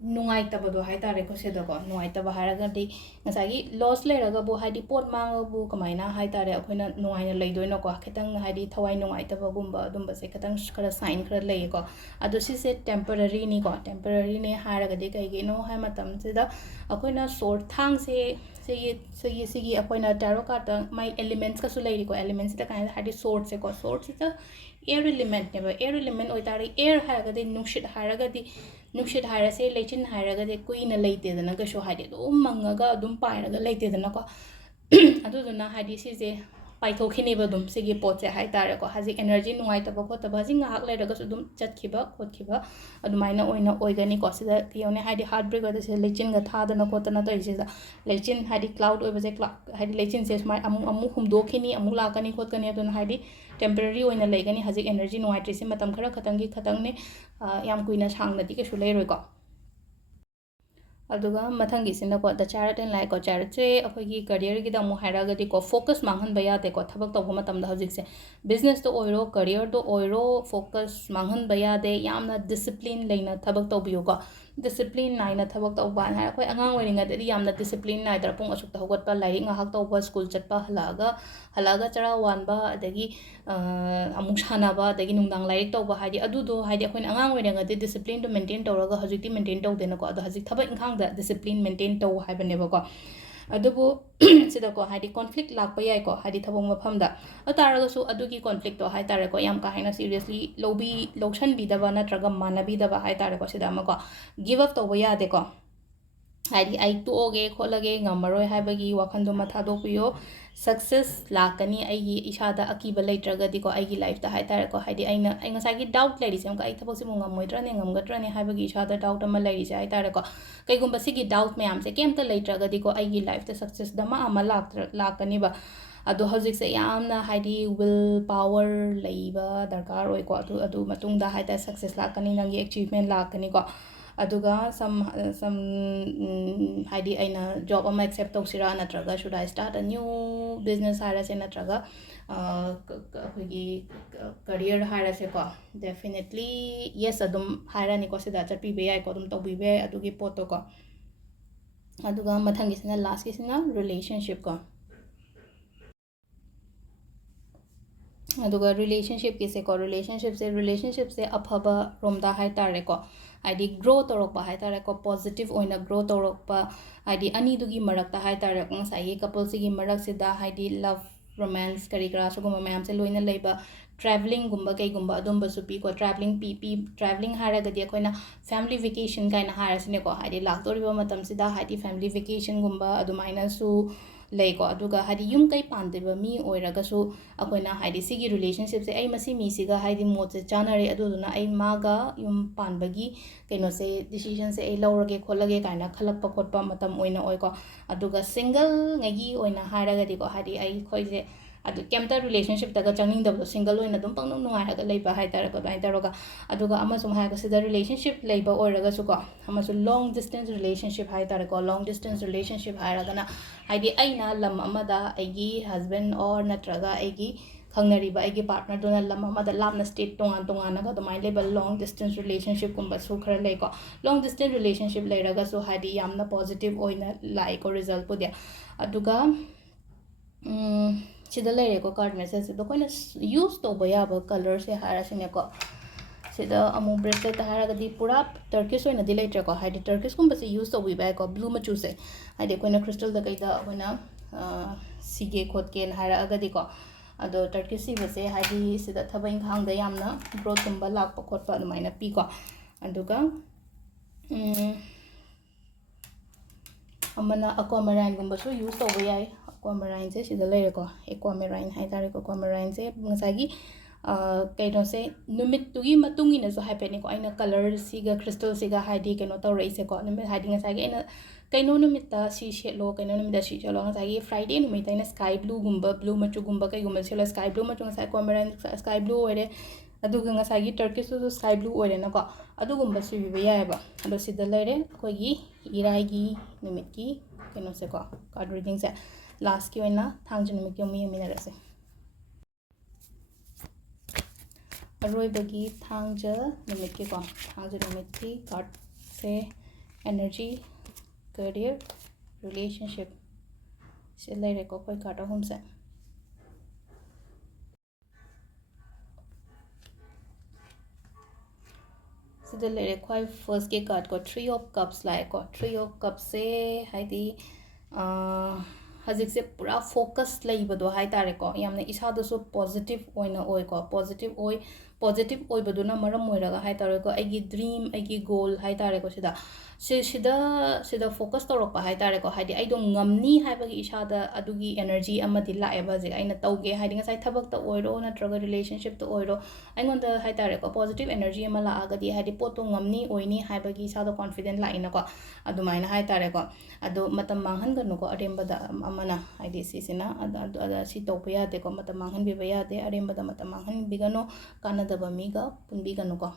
नुंगाइतबदो हाइ तारेको सेदको नुंगाइतबा हारगदी ngसाइगी लॉस लेरगबो हाइदी पोट मांगबो कमाइना हाइ तारे अखोइना नुंगाइना लैदोइनोको खितंग हाइदी थवाइ नुंगाइतबगुम्बा अदुम्बसे खितंग खरा साइन खरा लैको अदु सिसे टेम्पररी निको टेम्पररी ने हारगदी कइगिनो हाइ मतमसिदा अखोइना सोर थांग से सिगी अखोइना टैरो कार्ड माइ एलिमेंट्स कसु लैरिको एलिमेंट्स दा काइना हाइदी सोर्ट से को सोर्ट सिदा एयर एलिमेंट नेबा एयर एलिमेंट ओइतारे एयर हारगदी नुक्सित हारगदी नुक्सित हारसे लेचिन हारगदी कुइना लैतेदना गसो हाइदी दुम मंगगा दुम पाइरगा लैतेदनाको अदुदुना हाइदी सिजे पाइथोखिनेबा दुम सिगी पोचे हाइ तारेको हाजि एनर्जी नुंगाइतबा खोतबा हाजि ngahak लेरगसु दुम चटखिबा खोतखिबा अदुमाइना ओइना ओइगनिको सिदा कियोने हाइदी हार्ट ब्रेक ओइदा से लेचिनगा थादना खोतना तोइसिदा लेचिन हाइदी क्लाउड ओइबसे हाइदी लेचिन से स्माइ अमु हुमदोखिनी अमु लाकनी खोतकनी अदुना हाइदी टेम्पररी ओइना लेगनी हाजि एनर्जी नुंगाइत्रिसे मतम खरा खतंगने याम कुइना सांगनदी केसु लेरोइको अदुगा मथंगिसिनको द चैरिट एंड लाइक को चैरिट से अखोगी करियर की दमु हाइरागदी को फोकस मांगहन बयाते को थबक तब मतम द हजिक से बिजनेस तो ओइरो करियर तो ओइरो फोकस मांगहन बयादे यामना डिसिप्लिन लेना थबक तबियो को ꯗꯤꯁꯤꯄ꯭ꯂꯤꯟ ꯅꯥꯏꯅ ꯊꯕꯛ ꯇꯧꯕ ꯍꯥꯏꯅ ꯑꯩꯈꯣꯏ ꯑꯉꯥꯡ ꯑꯣꯏꯔꯤꯉꯩꯗꯗꯤ ꯌꯥꯝꯅ ꯗꯤꯁꯤꯄ꯭ꯂꯤꯟ ꯅꯥꯏꯗ꯭ꯔꯥ ꯄꯨꯡ ꯑꯁꯨꯛꯇ ꯍꯧꯒꯠꯄ ꯂꯥꯏꯔꯤꯛ ꯉꯥꯏꯍꯥꯛ ꯇꯧꯕ ꯁ꯭ꯀꯨꯜ ꯆꯠꯄ ꯍꯜꯂꯛꯑꯒ ꯆꯔꯥ ꯋꯥꯟꯕ ꯑꯗꯒꯤ ꯑꯃꯨꯛ ꯁꯥꯟꯅꯕ ꯑꯗꯒꯤ ꯅꯨꯡꯗꯥꯡ ꯂꯥꯏꯔꯤꯛ ꯇꯧꯕ ꯍꯥꯏꯗꯤ ꯑꯗꯨꯗꯣ ꯍꯥꯏꯗꯤ ꯑꯩꯈꯣꯏꯅ ꯑꯉꯥꯡ ꯑꯣꯏꯔꯤꯉꯩꯗꯗꯤ ꯗꯤꯁꯤꯄ꯭ꯂꯤꯟꯗꯣ ꯃꯦꯟꯇꯦꯟ ꯇꯧꯔꯒ ꯍꯧꯖꯤꯛꯇꯤ ꯃꯦꯟꯇꯦꯟ ꯇꯧꯗꯦꯅꯀꯣ ꯑꯗꯣ ꯍꯧꯖꯤꯛ ꯊꯕꯛ ꯏꯪꯈꯥꯡꯗ ꯗꯤꯁꯤꯄ꯭ꯂꯤन ꯃꯦꯟꯇꯦꯟ ꯇꯧ ꯍꯥꯏꯕꯅꯦꯕꯀꯣ ꯑꯗꯨꯕꯨ ꯁꯤꯗꯀꯣ ꯍꯥꯏꯗꯤ ꯀꯣꯟꯐ꯭ꯂꯤꯛ ꯂꯥꯛꯄ ꯌꯥꯏꯀꯣ ꯍꯥꯏꯗꯤ ꯊꯕꯛ ꯃꯐꯝꯗ ꯑꯗꯨ ꯇꯥꯔꯒꯁꯨ ꯑꯗꯨꯒꯤ ꯀꯣꯟꯐ꯭ꯂꯤꯛꯇꯣ ꯍꯥꯏ ꯇꯥꯔꯦꯀꯣ ꯌꯥꯝ ꯀꯥ ꯍꯦꯟꯅ ꯁꯤꯔꯤꯌꯁꯂꯤ ꯂꯧꯁꯟꯕꯤꯗꯕ ꯅꯠꯇ꯭ꯔꯒ ꯃꯥꯟꯅꯕꯤꯗꯕ ꯍꯥꯏ ꯇꯥꯔꯦꯀꯣ ꯁꯤꯗ ꯑꯃꯀꯣ ꯒꯤꯞ ꯑꯞ ꯇꯧꯕ ꯌꯥꯗꯦꯀꯣ ꯍꯥꯏꯗꯤ ꯑꯩ ꯇꯣꯛꯑꯒꯦ ꯈꯣꯠꯂꯒꯦ ꯉꯝꯃꯔꯣꯏ ꯍꯥꯏꯕꯒꯤ ꯋꯥꯈꯟꯗꯨꯃ ꯊꯥꯗꯣꯛꯄꯤꯌꯣ ꯁꯛꯁꯦꯁ ꯂꯥꯛꯀꯅꯤ ꯑꯩꯒꯤ ꯏꯁꯥꯗ ꯑꯀꯤꯕ ꯂꯩꯇ꯭ꯔꯒꯗꯤꯀꯣ ꯑꯩꯒꯤ ꯂꯥꯏꯐꯇ ꯍꯥꯏ ꯇꯥꯔꯦꯀꯣ ꯍꯥꯏꯗꯤ ꯑꯩ ꯉꯁꯥꯏꯒꯤ ꯗꯥꯎꯠ ꯂꯩꯔꯤꯁꯦ ꯑꯃꯨꯛꯀ ꯑꯩ ꯊꯕꯛꯁꯤꯕꯨ ꯉꯝꯃꯣꯏꯗ꯭ꯔꯅꯦ ꯉꯝꯒꯗ꯭ꯔꯅꯦ ꯍꯥꯏꯕꯒꯤ ꯏꯁꯥꯗ ꯗꯥꯎꯠ ꯑꯃ ꯂꯩꯔꯤꯁꯦ ꯍꯥꯏ ꯇꯥꯔꯦꯀꯣ ꯀꯩꯒꯨꯝꯕ ꯁꯤꯒꯤ ꯗꯥꯎꯠ ꯃꯌꯥꯝꯁꯦ ꯀꯩꯝꯇ ꯂꯩꯇ꯭ꯔꯒꯗꯤꯀꯣ ꯑꯩꯒꯤ ꯂꯥꯏꯐꯇ ꯁꯛꯁꯦꯁ ꯗꯃꯥ ꯑꯃ ꯂꯥꯛꯀꯅꯤꯕ ꯑꯗꯣ ꯍꯧꯖꯤꯛꯁꯦ ꯌꯥꯝꯅ ꯍꯥꯏꯗꯤ ꯋꯤꯜ ꯄꯥꯋꯔ ꯂꯩꯕ ꯗꯔꯀꯥꯔ ꯑꯣꯏꯀꯣ ꯑꯗꯨ ꯃꯇꯨꯡꯗ ꯍꯥꯏꯇꯥꯔꯦ ꯁꯛꯁꯦꯁ ꯂꯥꯛꯀꯅꯤ ꯅꯪꯒꯤ ꯑꯦꯆꯤꯞꯃꯦꯟ ꯂꯥꯛꯀꯅꯤꯀꯣ ꯑꯗꯨꯒ ꯁꯝ ꯍꯥꯏꯗꯤ ꯑꯩꯅ ꯖꯣꯕ ꯑꯃ ꯑꯦꯛꯁꯦꯞ ꯇꯧꯁꯤꯔꯥ ꯅꯠꯇ꯭ꯔꯒ ꯁꯨꯗ ꯑꯥꯏ ꯁ꯭ꯇꯥꯔꯠ ꯑ ꯅ꯭ꯌꯨ ꯕꯤꯖꯅꯦꯁ ꯍꯥꯏꯔꯁꯦ ꯅꯠꯇ꯭ꯔꯒ ꯑꯩꯈꯣꯏꯒꯤ ꯀꯔꯤꯌꯔ ꯍꯥꯏꯔꯁꯦꯀꯣ ꯗꯦꯐꯤꯅꯦꯠꯂꯤ ꯌꯦꯁ ꯑꯗꯨꯝ ꯍꯥꯏꯔꯅꯤꯀꯣ ꯁꯤꯗ ꯆꯠꯄꯤꯕ ꯌꯥꯏꯀꯣ ꯑꯗꯨꯝ ꯇꯧꯕꯤꯕ ꯌꯥꯏ ꯑꯗꯨꯒꯤ ꯄꯣꯠꯇꯣꯀꯣ ꯑꯗꯨꯒ ꯃꯊꯪꯒꯤꯁꯤꯅ ꯂꯥꯁꯀꯤꯁꯤꯅ ꯔꯤꯂꯦꯁꯟꯁꯤꯞ ꯀꯣ ꯑꯗꯨꯒ ꯔꯤꯂꯦꯁꯟꯁꯤꯞꯁꯦ ꯑꯐꯕ ꯔꯣꯝꯗ ꯍꯥꯏ ꯇꯥꯔꯦꯀꯣ ꯍꯥꯏꯗꯤ ꯒ꯭ꯔꯣ ꯇꯧꯔꯛꯄ ꯍꯥꯏ ꯇꯥꯔꯦꯀꯣ ꯄꯣꯖꯤꯇꯤቭ ꯑꯣꯏꯅ ꯒ꯭ꯔꯣ ꯇꯧꯔꯛꯄ ꯍꯥꯏꯗꯤ ꯑꯅꯤꯗꯨꯒꯤ ꯃꯔꯛꯇ ꯍꯥꯏ ꯇꯥꯔꯦ ꯉꯁꯥꯏꯒꯤ ꯀꯄꯜꯁꯤꯒꯤ ꯃꯔꯛꯁꯤꯗ ꯍꯥꯏꯗꯤ ꯂꯚ ꯔꯣꯃꯥꯟꯁ ꯀꯔꯤ ꯀꯔꯥ ꯁꯤꯒꯨꯝꯕ ꯃꯌꯥꯝꯁꯦ ꯂꯣꯏꯅ ꯂꯩꯕ ꯇ꯭ꯔꯥꯚꯦꯂꯤꯡꯒꯨꯝꯕ ꯀꯩꯒꯨꯝꯕ ꯑꯗꯨꯝꯕꯁꯨ ꯄꯤꯀꯣ ꯇ꯭ꯔꯥꯚꯦꯂꯤꯡ ꯍꯥꯏꯔꯒꯗꯤ ꯑꯩꯈꯣꯏꯅ ꯐꯦꯃꯤꯂꯤ ꯚꯦꯀꯦꯁꯟ ꯀꯥꯏꯅ ꯍꯥꯏꯔꯁꯤꯅꯦꯀꯣ ꯍꯥꯏꯗꯤ ꯂꯥꯛꯇꯧꯔꯤꯕ ꯃꯇꯝꯁꯤꯗ ꯍꯥꯏꯗꯤ ꯐꯦꯃꯤꯂꯤ ꯚꯦꯀꯦꯁꯟꯒꯨꯝꯕ ꯑꯗꯨꯃꯥꯏꯅꯁꯨ ꯂꯩꯀꯣ ꯑꯗꯨꯒ ꯍꯥꯏꯗꯤ ꯌꯨꯝ ꯀꯩ ꯄꯥꯟꯗ꯭ꯔꯤꯕ ꯃꯤ ꯑꯣꯏꯔꯒꯁꯨ ꯑꯩꯈꯣꯏꯅ ꯍꯥꯏꯗꯤ ꯁꯤꯒꯤ ꯔꯤꯂꯦꯁꯟꯁꯤꯞꯁꯦ ꯑꯩ ꯃꯁꯤ ꯃꯤꯁꯤꯒ ꯍꯥꯏꯗꯤ ꯃꯣꯠꯁꯦ ꯆꯥꯅꯔꯦ ꯑꯗꯨꯗꯨꯅ ꯑꯩ ꯃꯥꯒ ꯌꯨꯝ ꯄꯥꯟꯕꯒꯤ ꯀꯩꯅꯣꯁꯦ ꯗꯤꯁꯤꯖꯟꯁꯦ ꯑꯩ ꯂꯧꯔꯒꯦ ꯈꯣꯠꯂꯒꯦ ꯀꯥꯏꯅ ꯈꯜꯂꯛꯄ ꯈꯣꯠꯄ ꯃꯇꯝ ꯑꯣꯏꯅ ꯑꯣꯏꯀꯣ ꯑꯗꯨꯒ ꯁꯤꯡꯒꯜꯉꯩꯒꯤ ꯑꯣꯏꯅ ꯍꯥꯏꯔꯒꯗꯤꯀꯣ ꯍꯥꯏꯗꯤ ꯑꯩꯈꯣꯏꯁꯦ ꯑꯗꯨ ꯀꯩꯝꯇ ꯔꯤꯂꯦꯁꯟꯁꯤꯞꯇꯒ ꯆꯪꯅꯤꯡꯗꯕꯗꯣ ꯁꯤꯡꯒꯜ ꯑꯣꯏꯅ ꯑꯗꯨꯝ ꯄꯪꯅꯨꯡ ꯅꯨꯡꯉꯥꯏꯔꯒ ꯂꯩꯕ ꯍꯥꯏ ꯇꯥꯔꯦꯀꯣ ꯑꯗꯨꯃꯥꯏꯅ ꯇꯧꯔꯒ ꯑꯗꯨꯒ ꯑꯃꯁꯨꯡ ꯍꯥꯏꯔꯒ ꯁꯤꯗ ꯔꯤꯂꯦꯁꯟꯁꯤꯞ ꯂꯩꯕ ꯑꯣꯏꯔꯒꯁꯨꯀꯣ ꯑꯃꯁꯨꯡ ꯂꯣꯡ ꯗꯤꯁꯇꯦꯟꯁ ꯔꯤꯂꯦꯁꯟꯁꯤꯞ ꯍꯥꯏ ꯇꯥꯔꯦꯀꯣ ꯂꯣꯡ ꯗꯤꯁꯇꯦꯟꯁ ꯔꯤꯂꯦꯁꯟꯁꯤꯞ ꯍꯥꯏꯔꯒꯅ ꯍꯥꯏꯗꯤ ꯑꯩꯅ ꯂꯝ ꯑꯃꯗ ꯑꯩꯒꯤ ꯍꯁꯕꯦꯟ ꯑꯣꯔ ꯅꯠꯇ꯭ꯔꯒ ꯑꯩꯒꯤ ꯈꯪꯅꯔꯤꯕ ꯑꯩꯒꯤ ꯄꯥꯔꯠꯅꯔꯗꯨꯅ ꯂꯝ ꯑꯃꯗ ꯂꯥꯞꯅ ꯁ꯭ꯇꯦꯠ ꯇꯣꯉꯥꯟꯅꯒ ꯑꯗꯨꯃꯥꯏꯅ ꯂꯩꯕ ꯂꯣꯡ ꯗꯤꯁꯇꯦꯟꯁ ꯔꯤꯂꯦꯁꯟꯁꯤꯞꯀꯨꯝꯕꯁꯨ ꯈꯔ ꯂꯩꯀꯣ ꯂꯣꯡ ꯗꯤꯁꯇꯦꯟꯁ ꯔꯤꯂꯦꯁꯟꯁꯤꯞ ꯂꯩꯔꯒꯁꯨ ꯍꯥꯏꯗꯤ ꯌꯥꯝꯅ ꯄꯣꯖꯤꯇꯤቭ ꯑꯣꯏꯅ ꯂꯥꯛꯑꯦꯀꯣ ꯔꯤꯖꯜꯠꯄꯨꯗꯤ ꯑꯗꯨꯒ ꯁꯤꯗ ꯂꯩꯔꯦꯀꯣ ꯀꯥꯔꯠ ꯃꯦꯁꯦꯖꯁꯤꯗ ꯑꯩꯈꯣꯏꯅ ꯌꯨꯁ ꯇꯧꯕ ꯌꯥꯕ ꯀꯂꯔꯁꯦ ꯍꯥꯏꯔꯁꯤꯅꯦꯀꯣ ꯁꯤꯗ ꯑꯃꯨꯛ ꯕ꯭ꯔꯦꯁꯂꯦꯠꯇ ꯍꯥꯏꯔꯒꯗꯤ ꯄꯨꯔꯥ ꯇꯔꯀꯤꯁ ꯑꯣꯏꯅꯗꯤ ꯂꯩꯇ꯭ꯔꯦꯀꯣ ꯍꯥꯏꯗꯤ ꯇꯔꯀꯤꯁꯀꯨꯝꯕꯁꯦ ꯌꯨꯁ ꯇꯧꯕꯤꯕ ꯌꯥꯏꯀꯣ ꯕ꯭ꯂꯨ ꯃꯆꯨꯁꯦ ꯍꯥꯏꯗꯤ ꯑꯩꯈꯣꯏꯅ ꯈ꯭ꯔꯤꯁꯇꯜꯗ ꯀꯩꯗ ꯑꯩꯈꯣꯏꯅ ꯁꯤꯒꯦ ꯈꯣꯠꯀꯦꯅ ꯍꯥꯏꯔꯛꯑꯒꯗꯤꯀꯣ ꯑꯗꯣ ꯇꯔꯀꯤꯁ ꯁꯤꯕꯁꯦ ꯍꯥꯏꯗꯤ ꯁꯤꯗ ꯊꯕꯛ ꯏꯪꯈꯥꯡꯗ ꯌꯥꯝꯅ ꯒ꯭ꯔꯣꯠꯀꯨꯝꯕ ꯂꯥꯛꯄ ꯈꯣꯠꯄ ꯑꯗꯨꯃꯥꯏꯅ ꯄꯤꯀꯣ ꯑꯗꯨꯒ ꯑꯃꯅ ꯑꯀ꯭ꯋꯥꯃꯦꯔꯥꯏꯟꯒꯨꯝꯕꯁꯨ ꯌꯨꯁ ꯇꯧꯕ ꯌꯥꯏ ꯑꯀ꯭ꯋꯥꯃꯦꯔꯥꯏꯟꯁꯦ ꯁꯤꯗ ꯂꯩꯔꯦꯀꯣ ꯑꯦꯀ꯭ꯋꯥꯃꯦꯔꯥꯏꯟ ꯍꯥꯏꯇꯥꯔꯦꯀꯣ ꯑꯀ꯭ꯋꯥꯃꯦꯔꯥꯏꯟꯁꯦ ꯉꯁꯥꯏꯒꯤ ꯀꯩꯅꯣꯁꯦ ꯅꯨꯃꯤꯠꯇꯨꯒꯤ ꯃꯇꯨꯡ ꯏꯟꯅꯁꯨ ꯍꯥꯏꯐꯦꯠꯅꯦꯀꯣ ꯑꯩꯅ ꯀꯂꯔꯁꯤꯒ ꯈ꯭ꯔꯤꯁꯇꯜꯁꯤꯒ ꯍꯥꯏꯗꯤ ꯀꯩꯅꯣ ꯇꯧꯔꯛꯏꯁꯦꯀꯣ ꯅꯨꯃꯤꯠ ꯍꯥꯏꯗꯤ ꯉꯁꯥꯏꯒꯤ ꯑꯩꯅ ꯀꯩꯅꯣ ꯅꯨꯃꯤꯠꯇ ꯁꯤ ꯁꯦꯠꯂꯣ ꯀꯩꯅꯣ ꯅꯨꯃꯤꯠꯇ ꯁꯤ ꯁꯦꯠꯂꯣ ꯉꯁꯥꯏꯒꯤ ꯐ꯭ꯔꯥꯏꯗꯦ ꯅꯨꯃꯤꯠꯇ ꯑꯩꯅ ꯁ꯭ꯀꯥꯏ ꯕ꯭ꯂꯨꯒꯨꯝꯕ ꯕ꯭ꯂꯨ ꯃꯆꯨꯒꯨꯝꯕ ꯀꯩꯒꯨꯝꯕ ꯁꯦꯠꯂ ꯁ꯭ꯀꯥꯏ ꯕ꯭ꯂꯨ ꯃꯆꯨ ꯉꯁꯥꯏ ꯑꯀ꯭ꯋꯥꯃꯦꯔꯥꯏꯟ ꯁ꯭ꯀꯥꯏ ꯕ꯭ꯂꯨ ꯑꯣꯏꯔꯦ ꯑꯗꯨꯒ ꯉꯁꯥꯏꯒꯤ ꯇꯔꯀꯤꯁꯇꯨꯁꯨ ꯁ꯭ꯀꯥꯏ ꯕ꯭ꯂꯨ ꯑꯣꯏꯔꯦꯅꯀꯣ ꯑꯗꯨꯒꯨꯝꯕ ꯁꯤꯕꯤꯕ ꯌꯥꯏꯑꯕ ꯑꯗꯣ ꯁꯤꯗ ꯂꯩꯔꯦ ꯑꯩꯈꯣꯏꯒꯤ ꯏꯔꯥꯏꯒꯤ ꯅꯨꯃꯤꯠꯀꯤ ꯀꯩꯅꯣꯁꯦꯀꯣ ꯀꯥꯔꯠ ꯔꯤꯗꯤꯡꯁꯦ ꯂꯥꯁꯀꯤ ꯑꯣꯏꯅ ꯊꯥꯡꯖ ꯅꯨꯃꯤꯠꯀꯤ ꯑꯃꯨꯛ ꯌꯦꯡꯃꯤꯟꯅꯔꯁꯦ ꯑꯔꯣꯏꯕꯒꯤ ꯊꯥꯡꯖ ꯅꯨꯃꯤꯠꯀꯤꯀꯣ ꯊꯥꯡꯖ ꯅꯨꯃꯤꯠꯀꯤ ꯀꯥꯔꯠꯁꯦ ꯑꯦꯅꯔꯖꯤ ꯀꯦꯔꯤꯌꯔ ꯔꯤꯂꯦꯁꯟꯁꯤꯞ ꯁꯤ ꯂꯩꯔꯦꯀꯣ ꯑꯩꯈꯣꯏ ꯀꯥꯔꯠ ꯑꯍꯨꯝꯁꯦ ꯁꯤꯗ ꯂꯩꯔꯦ ꯈ꯭ꯋꯥꯏ ꯐꯥꯔꯁꯠꯀꯤ ꯀꯥꯔꯠꯀꯣ ꯊ꯭ꯔꯤ ꯑꯣꯐ ꯀꯞꯁ ꯂꯥꯛꯑꯦꯀꯣ ꯊ꯭ꯔꯤ ꯑꯣꯐ ꯀꯞꯁꯦ ꯍꯥꯏꯗꯤ ꯍꯧꯖꯤꯛꯁꯦ ꯄꯨꯔꯥ ꯐꯣꯀꯁ ꯂꯩꯕꯗꯣ ꯍꯥꯏ ꯇꯥꯔꯦꯀꯣ ꯌꯥꯝꯅ ꯏꯁꯥꯗꯁꯨ ꯄꯣꯖꯤꯇꯤቭ ꯑꯣꯏꯅ ꯑꯣꯏꯀꯣ ꯄꯣꯖꯤꯇꯤቭ ꯑꯣꯏꯕꯗꯨꯅ ꯃꯔꯝ ꯑꯣꯏꯔꯒ ꯍꯥꯏ ꯇꯥꯔꯦꯀꯣ ꯑꯩꯒꯤ ꯗ꯭ꯔꯤꯝ ꯑꯩꯒꯤ ꯒꯣꯜ ꯍꯥꯏ ꯇꯥꯔꯦꯀꯣ ꯁꯤꯗ ꯐꯣꯀꯁ ꯇꯧꯔꯛꯄ ꯍꯥꯏ ꯇꯥꯔꯦꯀꯣ ꯍꯥꯏꯗꯤ ꯑꯩꯗꯣ ꯉꯝꯅꯤ ꯍꯥꯏꯕꯒꯤ ꯏꯁꯥꯗ ꯑꯗꯨꯒꯤ ꯑꯦꯅꯔꯖꯤ ꯑꯃꯗꯤ ꯂꯥꯛꯑꯦꯕ ꯍꯧꯖꯤꯛ ꯑꯩꯅ ꯇꯧꯒꯦ ꯍꯥꯏꯗꯤ ꯉꯁꯥꯏ ꯊꯕꯛꯇ ꯑꯣꯏꯔꯣ ꯅꯠꯇ꯭ꯔꯒ ꯔꯤꯂꯦꯁꯟꯁꯤꯞꯇ ꯑꯣꯏꯔꯣ ꯑꯩꯉꯣꯟꯗ ꯍꯥꯏ ꯇꯥꯔꯦꯀꯣ ꯄꯣꯖꯤꯇꯤቭ ꯑꯦꯅꯔꯖꯤ ꯑꯃ ꯂꯥꯛꯑꯒꯗꯤ ꯍꯥꯏꯗꯤ ꯄꯣꯠꯇꯣ ꯉꯝꯅꯤ ꯑꯣꯏꯅꯤ ꯍꯥꯏꯕꯒꯤ ꯏꯁꯥꯗꯣ ꯀꯣꯟꯐꯤꯗꯦꯟ ꯂꯥꯛꯏꯅꯀꯣ ꯑꯗꯨꯃꯥꯏꯅ ꯍꯥꯏ ꯇꯥꯔꯦꯀꯣ ꯑꯗꯣ ꯃꯇꯝ ꯃꯥꯡꯍꯟꯒꯅꯨꯀꯣ ꯑꯔꯦꯝꯕꯗ ꯑꯃꯅ ꯍꯥꯏꯗꯤ ꯁꯤꯁꯤꯅ ꯁꯤ ꯇꯧꯕ ꯌꯥꯗꯦꯀꯣ ꯃꯇꯝ ꯃꯥꯡꯍꯟꯕꯤꯕ ꯌꯥꯗꯦ ꯑꯔꯦꯝꯕꯗ ꯃꯇꯝ ꯃꯥꯡꯍꯟꯕꯤꯒꯅꯨ ꯀꯥꯟꯅꯗꯕ ꯃꯤꯒ ꯄꯨꯟꯕꯤꯒꯅꯨꯀꯣ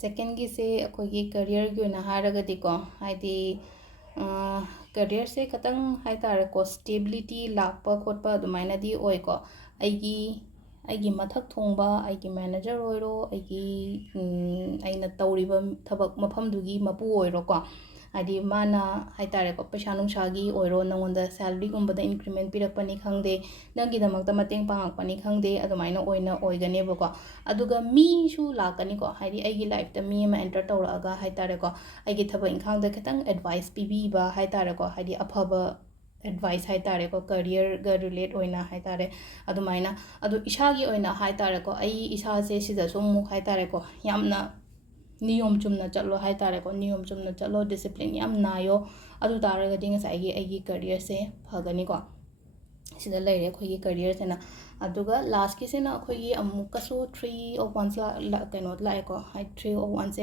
ꯁꯦꯀꯦꯟꯒꯤꯁꯦ ꯑꯩꯈꯣꯏꯒꯤ ꯀꯔꯤꯌꯔꯒꯤ ꯑꯣꯏꯅ ꯍꯥꯏꯔꯒꯗꯤꯀꯣ ꯍꯥꯏꯗꯤ ꯀꯔꯤꯌꯔꯁꯦ ꯈꯇꯪ ꯍꯥꯏ ꯇꯥꯔꯦꯀꯣ ꯁ꯭ꯇꯦꯕꯤꯂꯤꯇꯤ ꯂꯥꯛꯄ ꯈꯣꯠꯄ ꯑꯗꯨꯃꯥꯏꯅꯗꯤ ꯑꯣꯏꯀꯣ ꯑꯩꯒꯤ ꯃꯊꯛ ꯊꯣꯡꯕ ꯑꯩꯒꯤ ꯃꯦꯅꯦꯖꯔ ꯑꯣꯏꯔꯣ ꯑꯩꯒꯤ ꯑꯩꯅ ꯇꯧꯔꯤꯕ ꯊꯕꯛ ꯃꯐꯝꯗꯨꯒꯤ ꯃꯄꯨ ꯑꯣꯏꯔꯣꯀꯣ ꯍꯥꯏꯗꯤ ꯃꯥꯅ ꯍꯥꯏꯇꯥꯔꯦꯀꯣ ꯄꯩꯁꯥ ꯅꯨꯡꯁꯥꯒꯤ ꯑꯣꯏꯔꯣ ꯅꯪꯉꯣꯟꯗ ꯁꯦꯂꯔꯤꯒꯨꯝꯕꯗ ꯏꯟꯀ꯭ꯔꯤꯃꯦꯟ ꯄꯤꯔꯛꯄꯅꯤ ꯈꯪꯗꯦ ꯅꯪꯒꯤꯗꯃꯛꯇ ꯃꯇꯦꯡ ꯄꯥꯡꯉꯛꯄꯅꯤ ꯈꯪꯗꯦ ꯑꯗꯨꯃꯥꯏꯅ ꯑꯣꯏꯒꯅꯦꯕꯀꯣ ꯑꯗꯨꯒ ꯃꯤꯁꯨ ꯂꯥꯛꯀꯅꯤꯀꯣ ꯍꯥꯏꯗꯤ ꯑꯩꯒꯤ ꯂꯥꯏꯐꯇ ꯃꯤ ꯑꯃ ꯑꯦꯟꯇꯔ ꯇꯧꯔꯛꯑꯒ ꯍꯥꯏꯇꯥꯔꯦꯀꯣ ꯑꯩꯒꯤ ꯊꯕꯛ ꯏꯪꯈꯥꯡꯗ ꯈꯤꯇꯪ ꯑꯦꯗꯚꯥꯏꯁ ꯄꯤꯕꯤꯕ ꯍꯥꯏꯇꯥꯔꯦꯀꯣ ꯍꯥꯏꯗꯤ ꯑꯐꯕ ꯑꯦꯗꯚꯥꯏꯁ ꯍꯥꯏꯇꯥꯔꯦꯀꯣ ꯀꯔꯤꯌꯔꯒ ꯔꯤꯂꯦꯠ ꯑꯣꯏꯅ ꯍꯥꯏꯇꯥꯔꯦ ꯑꯗꯨꯃꯥꯏꯅ ꯑꯗꯣ ꯏꯁꯥꯒꯤ ꯑꯣꯏꯅ ꯍꯥꯏꯇꯥꯔꯦꯀꯣ ꯑꯩ ꯏꯁꯥꯁꯦ ꯁꯤꯗꯁꯨ ꯑꯃꯨꯛ ꯍꯥꯏꯇꯥꯔꯦꯀꯣ ꯌꯥꯝꯅ ꯅꯤꯌꯣꯝ ꯆꯨꯝꯅ ꯆꯠꯂꯣ ꯍꯥꯏꯇꯥꯔꯦꯀꯣ ꯅꯤꯌꯣꯝ ꯆꯨꯝꯅ ꯆꯠꯂꯣ ꯗꯤꯁꯤꯄ꯭ꯂꯤꯟ ꯌꯥꯝ ꯅꯥꯏꯌꯣ ꯑꯗꯨ ꯇꯥꯔꯒꯗꯤ ꯉꯁꯥꯏꯒꯤ ꯑꯩꯒꯤ ꯀꯔꯤꯌꯔꯁꯦ ꯐꯒꯅꯤꯀꯣ ꯁꯤꯗ ꯂꯩꯔꯦ ꯑꯩꯈꯣꯏꯒꯤ ꯀꯔꯤꯌꯔꯁꯤꯅ ꯑꯗꯨꯒ ꯂꯥꯁꯀꯤꯁꯤꯅ ꯑꯩꯈꯣꯏꯒꯤ ꯑꯃꯨꯛꯀꯁꯨ 3 of Wands ꯀꯩꯅꯣ ꯂꯥꯛꯑꯦꯀꯣ ꯍꯥꯏꯗꯤ 3 of Wands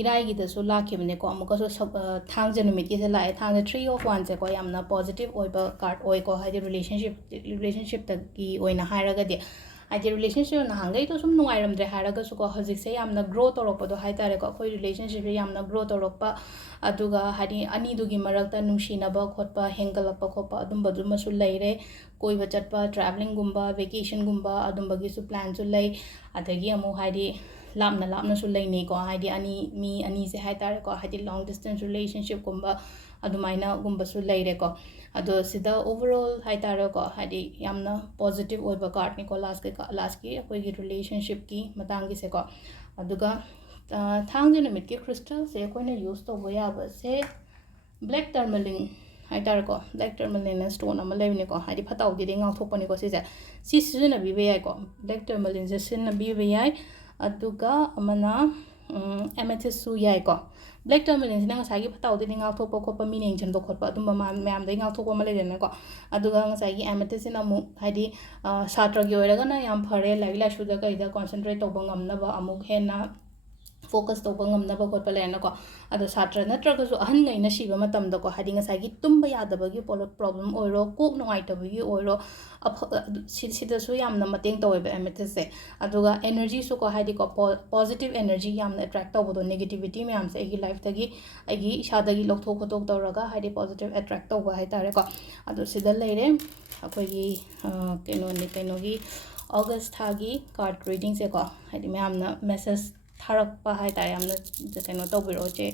ꯏꯔꯥꯏꯒꯤꯗꯁꯨ ꯂꯥꯛꯈꯤꯕꯅꯦꯀꯣ ꯑꯃꯨꯛꯀꯁꯨ ꯊꯥꯡꯖ ꯅꯨꯃꯤꯠꯀꯤꯁꯦ ꯂꯥꯛꯑꯦ ꯊꯥꯡꯖ 3 of Wands ꯀꯣ ꯌꯥꯝꯅ ꯄꯣꯖꯤꯇꯤቭ ꯑꯣꯏꯕ ꯀꯥꯔꯠ ꯑꯣꯏꯀꯣ ꯍꯥꯏꯗꯤ ꯔꯤꯂꯦꯁꯟshipꯇꯒꯤ ꯑꯣꯏꯅ ꯍꯥꯏꯔꯒꯗꯤ ꯍꯥꯏꯗꯤ ꯔꯤꯂꯦꯁꯟship ꯅꯍꯥꯟꯒꯩꯗꯣ ꯁꯨꯝ ꯅꯨꯡꯉꯥꯏꯔꯝꯗ꯭ꯔꯦ ꯍꯥꯏꯔꯒꯁꯨꯀꯣ ꯍꯧꯖꯤꯛꯁꯦ ꯌꯥꯝꯅ ꯒ꯭ꯔꯣ ꯇꯧꯔꯛꯄꯗꯣ ꯍꯥꯏꯇꯥꯔꯦꯀꯣ ꯑꯩꯈꯣꯏ ꯔꯤꯂꯦꯁꯟshipꯁꯦ ꯌꯥꯝꯅ ꯒ꯭ꯔꯣ ꯇꯧꯔꯛꯄ ꯑꯗꯨꯒ ꯍꯥꯏꯗꯤ ꯑꯅꯤꯗꯨꯒꯤ ꯃꯔꯛꯇ ꯅꯨꯡꯁꯤꯅꯕ ꯈꯣꯠꯄ ꯍꯦꯟꯒꯠꯂꯛꯄ ꯈꯣꯠꯄ ꯑꯗꯨꯝꯕꯗꯨꯃꯁꯨ ꯂꯩꯔꯦ ꯀꯣꯏꯕ ꯆꯠꯄ ꯇ꯭ꯔꯥꯚꯦꯂꯤꯡꯒꯨꯝꯕ ꯚꯦꯀꯦꯁꯟꯒꯨꯝꯕ ꯑꯗꯨꯝꯕꯒꯤꯁꯨ ꯄ꯭ꯂꯥꯟꯁꯨ ꯂꯩ ꯑꯗꯒꯤ ꯑꯃꯨꯛ ꯍꯥꯏꯗꯤ ꯂꯥꯞꯅ ꯂꯥꯞꯅꯁꯨ ꯂꯩꯅꯩꯀꯣ ꯍꯥꯏꯗꯤ ꯃꯤ ꯑꯅꯤꯁꯦ ꯍꯥꯏꯇꯥꯔꯦꯀꯣ ꯍꯥꯏꯗꯤ ꯂꯣꯡ ꯗꯤꯁꯇꯦꯟꯁ ꯔꯤꯂꯦꯁꯟshipꯀꯨꯝꯕ ꯑꯗꯨꯃꯥꯏꯅꯒꯨꯝꯕꯁꯨ ꯂꯩꯔꯦꯀꯣ ꯑꯗꯣ ꯁꯤꯗ ꯑꯣꯚꯔꯑꯣꯜ ꯍꯥꯏꯇꯥꯔꯦꯀꯣ ꯍꯥꯏꯗꯤ ꯌꯥꯝꯅ ꯄꯣꯖꯤꯇꯤቭ ꯑꯣꯏꯕ ꯀꯥꯔꯠꯅꯤꯀꯣ ꯂꯥꯁꯀꯤ ꯑꯩꯈꯣꯏꯒꯤ ꯔꯤꯂꯦꯁꯟshipꯀꯤ ꯃꯇꯥꯡꯒꯤꯁꯦꯀꯣ ꯑꯗꯨꯒ ꯊꯥꯡꯖ ꯅꯨꯃꯤꯠꯀꯤ ꯈ꯭ꯔꯤꯁꯇꯦꯜꯁꯦ ꯑꯩꯈꯣꯏꯅ ꯌꯨꯁ ꯇꯧꯕ ꯌꯥꯕꯁꯦ ꯕ꯭ꯂꯦꯛ ꯇꯔꯃꯂꯤꯟ ꯍꯥꯏꯇꯥꯔꯦꯀꯣ ꯕ꯭ꯂꯦꯛ ꯇꯔꯃꯂꯤꯟꯅ ꯁ꯭ꯇꯣꯟ ꯑꯃ ꯂꯩꯕꯅꯦꯀꯣ ꯍꯥꯏꯗꯤ ꯐꯠꯇ ꯍꯥꯎꯊꯤꯗꯒꯤ ꯉꯥꯛꯊꯣꯛꯄꯅꯤꯀꯣ ꯁꯤꯁꯦ ꯁꯤ ꯁꯤꯖꯤꯟꯅꯕꯤꯕ ꯌꯥꯏꯀꯣ ꯕ꯭ꯂꯦꯛ ꯇꯔꯃꯂꯤꯟꯁꯦ ꯁꯤꯖꯤꯟꯅꯕꯤꯕ ꯌꯥꯏ ꯑꯗꯨꯒ ꯑꯃꯅ ꯑꯦꯃꯦꯊꯤꯁꯁꯨ ꯌꯥꯏꯀꯣ ꯕ꯭ꯂꯦꯛ ꯇꯔꯃꯂꯤꯟꯁꯤꯅ ꯉꯁꯥꯏꯒꯤ ꯐꯠꯇ ꯍꯥꯎꯊꯤꯗꯒꯤ ꯉꯥꯛꯊꯣꯛꯄ ꯈꯣꯠꯄ ꯃꯤꯅ ꯌꯦꯡꯁꯤꯟꯕ ꯈꯣꯠꯄ ꯑꯗꯨꯝꯕ ꯃꯌꯥꯝꯗꯒꯤ ꯉꯥꯛꯊꯣꯛꯄ ꯑꯃ ꯂꯩꯗꯅꯀꯣ ꯑꯗꯨꯒ ꯉꯁꯥꯏꯒꯤ ꯑꯦꯃꯦꯊꯤꯁꯁꯤꯅ ꯑꯃꯨꯛ ꯍꯥꯏꯗꯤ ꯁꯥꯇ꯭ꯔꯒꯤ ꯑꯣꯏꯔꯒꯅ ꯌꯥꯝ ꯐꯔꯦ ꯂꯥꯏꯔꯤꯛ ꯂꯥꯏꯁꯨꯗ ꯀꯩꯗ ꯀꯣꯟꯁꯦꯟꯇ꯭ꯔꯦꯠ ꯇꯧꯕ ꯉꯝꯅꯕ ꯑꯃꯨꯛ ꯍꯦꯟꯅ ꯐꯣꯀꯁ ꯇꯧꯕ ꯉꯝꯅꯕ ꯈꯣꯠꯄ ꯂꯩꯔꯅꯀꯣ ꯑꯗꯣ ꯁꯥꯇ꯭ꯔ ꯅꯠꯇ꯭ꯔꯒꯁꯨ ꯑꯍꯟꯈꯩꯅ ꯁꯤꯕ ꯃꯇꯝꯗꯀꯣ ꯍꯥꯏꯗꯤ ꯉꯁꯥꯏꯒꯤ ꯇꯨꯝꯕ ꯌꯥꯗꯕꯒꯤ ꯄ꯭ꯔꯣꯕ꯭ꯂꯦꯝ ꯑꯣꯏꯔꯣ ꯀꯣꯛ ꯅꯨꯡꯉꯥꯏꯇꯕꯒꯤ ꯑꯣꯏꯔꯣ ꯁꯤꯗꯁꯨ ꯌꯥꯝꯅ ꯃꯇꯦꯡ ꯇꯧꯋꯦꯕ ꯑꯦꯃꯦꯊꯤꯁꯁꯦ ꯑꯗꯨꯒ ꯑꯦꯅꯔꯖꯤꯁꯨꯀꯣ ꯍꯥꯏꯗꯤꯀꯣ ꯄꯣꯖꯤꯇꯤቭ ꯑꯦꯅꯔꯖꯤ ꯌꯥꯝꯅ ꯑꯦꯇ꯭ꯔꯦꯛ ꯇꯧꯕꯗꯣ ꯅꯦꯒꯦꯇꯤꯚꯤꯇꯤ ꯃꯌꯥꯝꯁꯦ ꯑꯩꯒꯤ ꯂꯥꯏꯐꯇꯒꯤ ꯑꯩꯒꯤ ꯏꯁꯥꯗꯒꯤ ꯂꯧꯊꯣꯛ ꯈꯣꯠꯇꯣꯛ ꯇꯧꯔꯒ ꯍꯥꯏꯗꯤ ꯄꯣꯖꯤꯇꯤቭ ꯑꯦꯇ꯭ꯔꯦꯛ ꯇꯧꯕ ꯍꯥꯏꯇꯥꯔꯦꯀꯣ ꯑꯗꯣ ꯁꯤꯗ ꯂꯩꯔꯦ ꯑꯩꯈꯣꯏꯒꯤ ꯀꯩꯅꯣꯒꯤ ꯑꯣꯒꯁ ꯊꯥꯒꯤ ꯀꯥꯔꯠ ꯔꯤꯗꯤꯡꯁꯦꯀꯣ ꯍꯥꯏꯗꯤ ꯃꯌꯥꯝꯅ ꯃꯦꯁꯦꯁ ꯊꯥꯔꯛꯄ ꯍꯥꯏꯇꯥꯔꯦ ꯌꯥꯝꯅ ꯀꯩꯅꯣ ꯇꯧꯕꯤꯔꯛꯑꯣ ꯆꯦ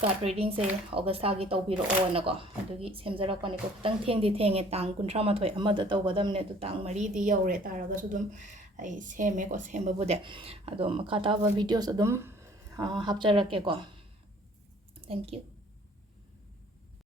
ꯀꯥꯔꯠ ꯔꯤꯗꯤꯡꯁꯦ ꯑꯣꯒꯁ ꯊꯥꯒꯤ ꯇꯧꯕꯤꯔꯛꯑꯣꯅꯀꯣ ꯑꯗꯨꯒꯤ ꯁꯦꯝꯖꯔꯛꯄꯅꯦꯀꯣ ꯈꯤꯇꯪ ꯊꯦꯡꯉꯦ ꯇꯥꯡ 31 ꯇꯧꯒꯗꯕꯅꯦ ꯑꯗꯨ ꯇꯥꯡ 4ꯗꯤ ꯌꯧꯔꯦ ꯇꯥꯔꯒꯁꯨ ꯑꯗꯨꯝ ꯑꯩ ꯁꯦꯝꯃꯦꯀꯣ ꯁꯦꯝꯕꯕꯨꯗꯤ ꯑꯗꯣ ꯃꯈꯥ ꯇꯥꯕ ꯚꯤꯗꯤꯑꯣꯁ ꯑꯗꯨꯝ ꯍꯥꯞꯆꯔꯛꯀꯦꯀꯣ ꯊꯦꯡꯛ ꯌꯨ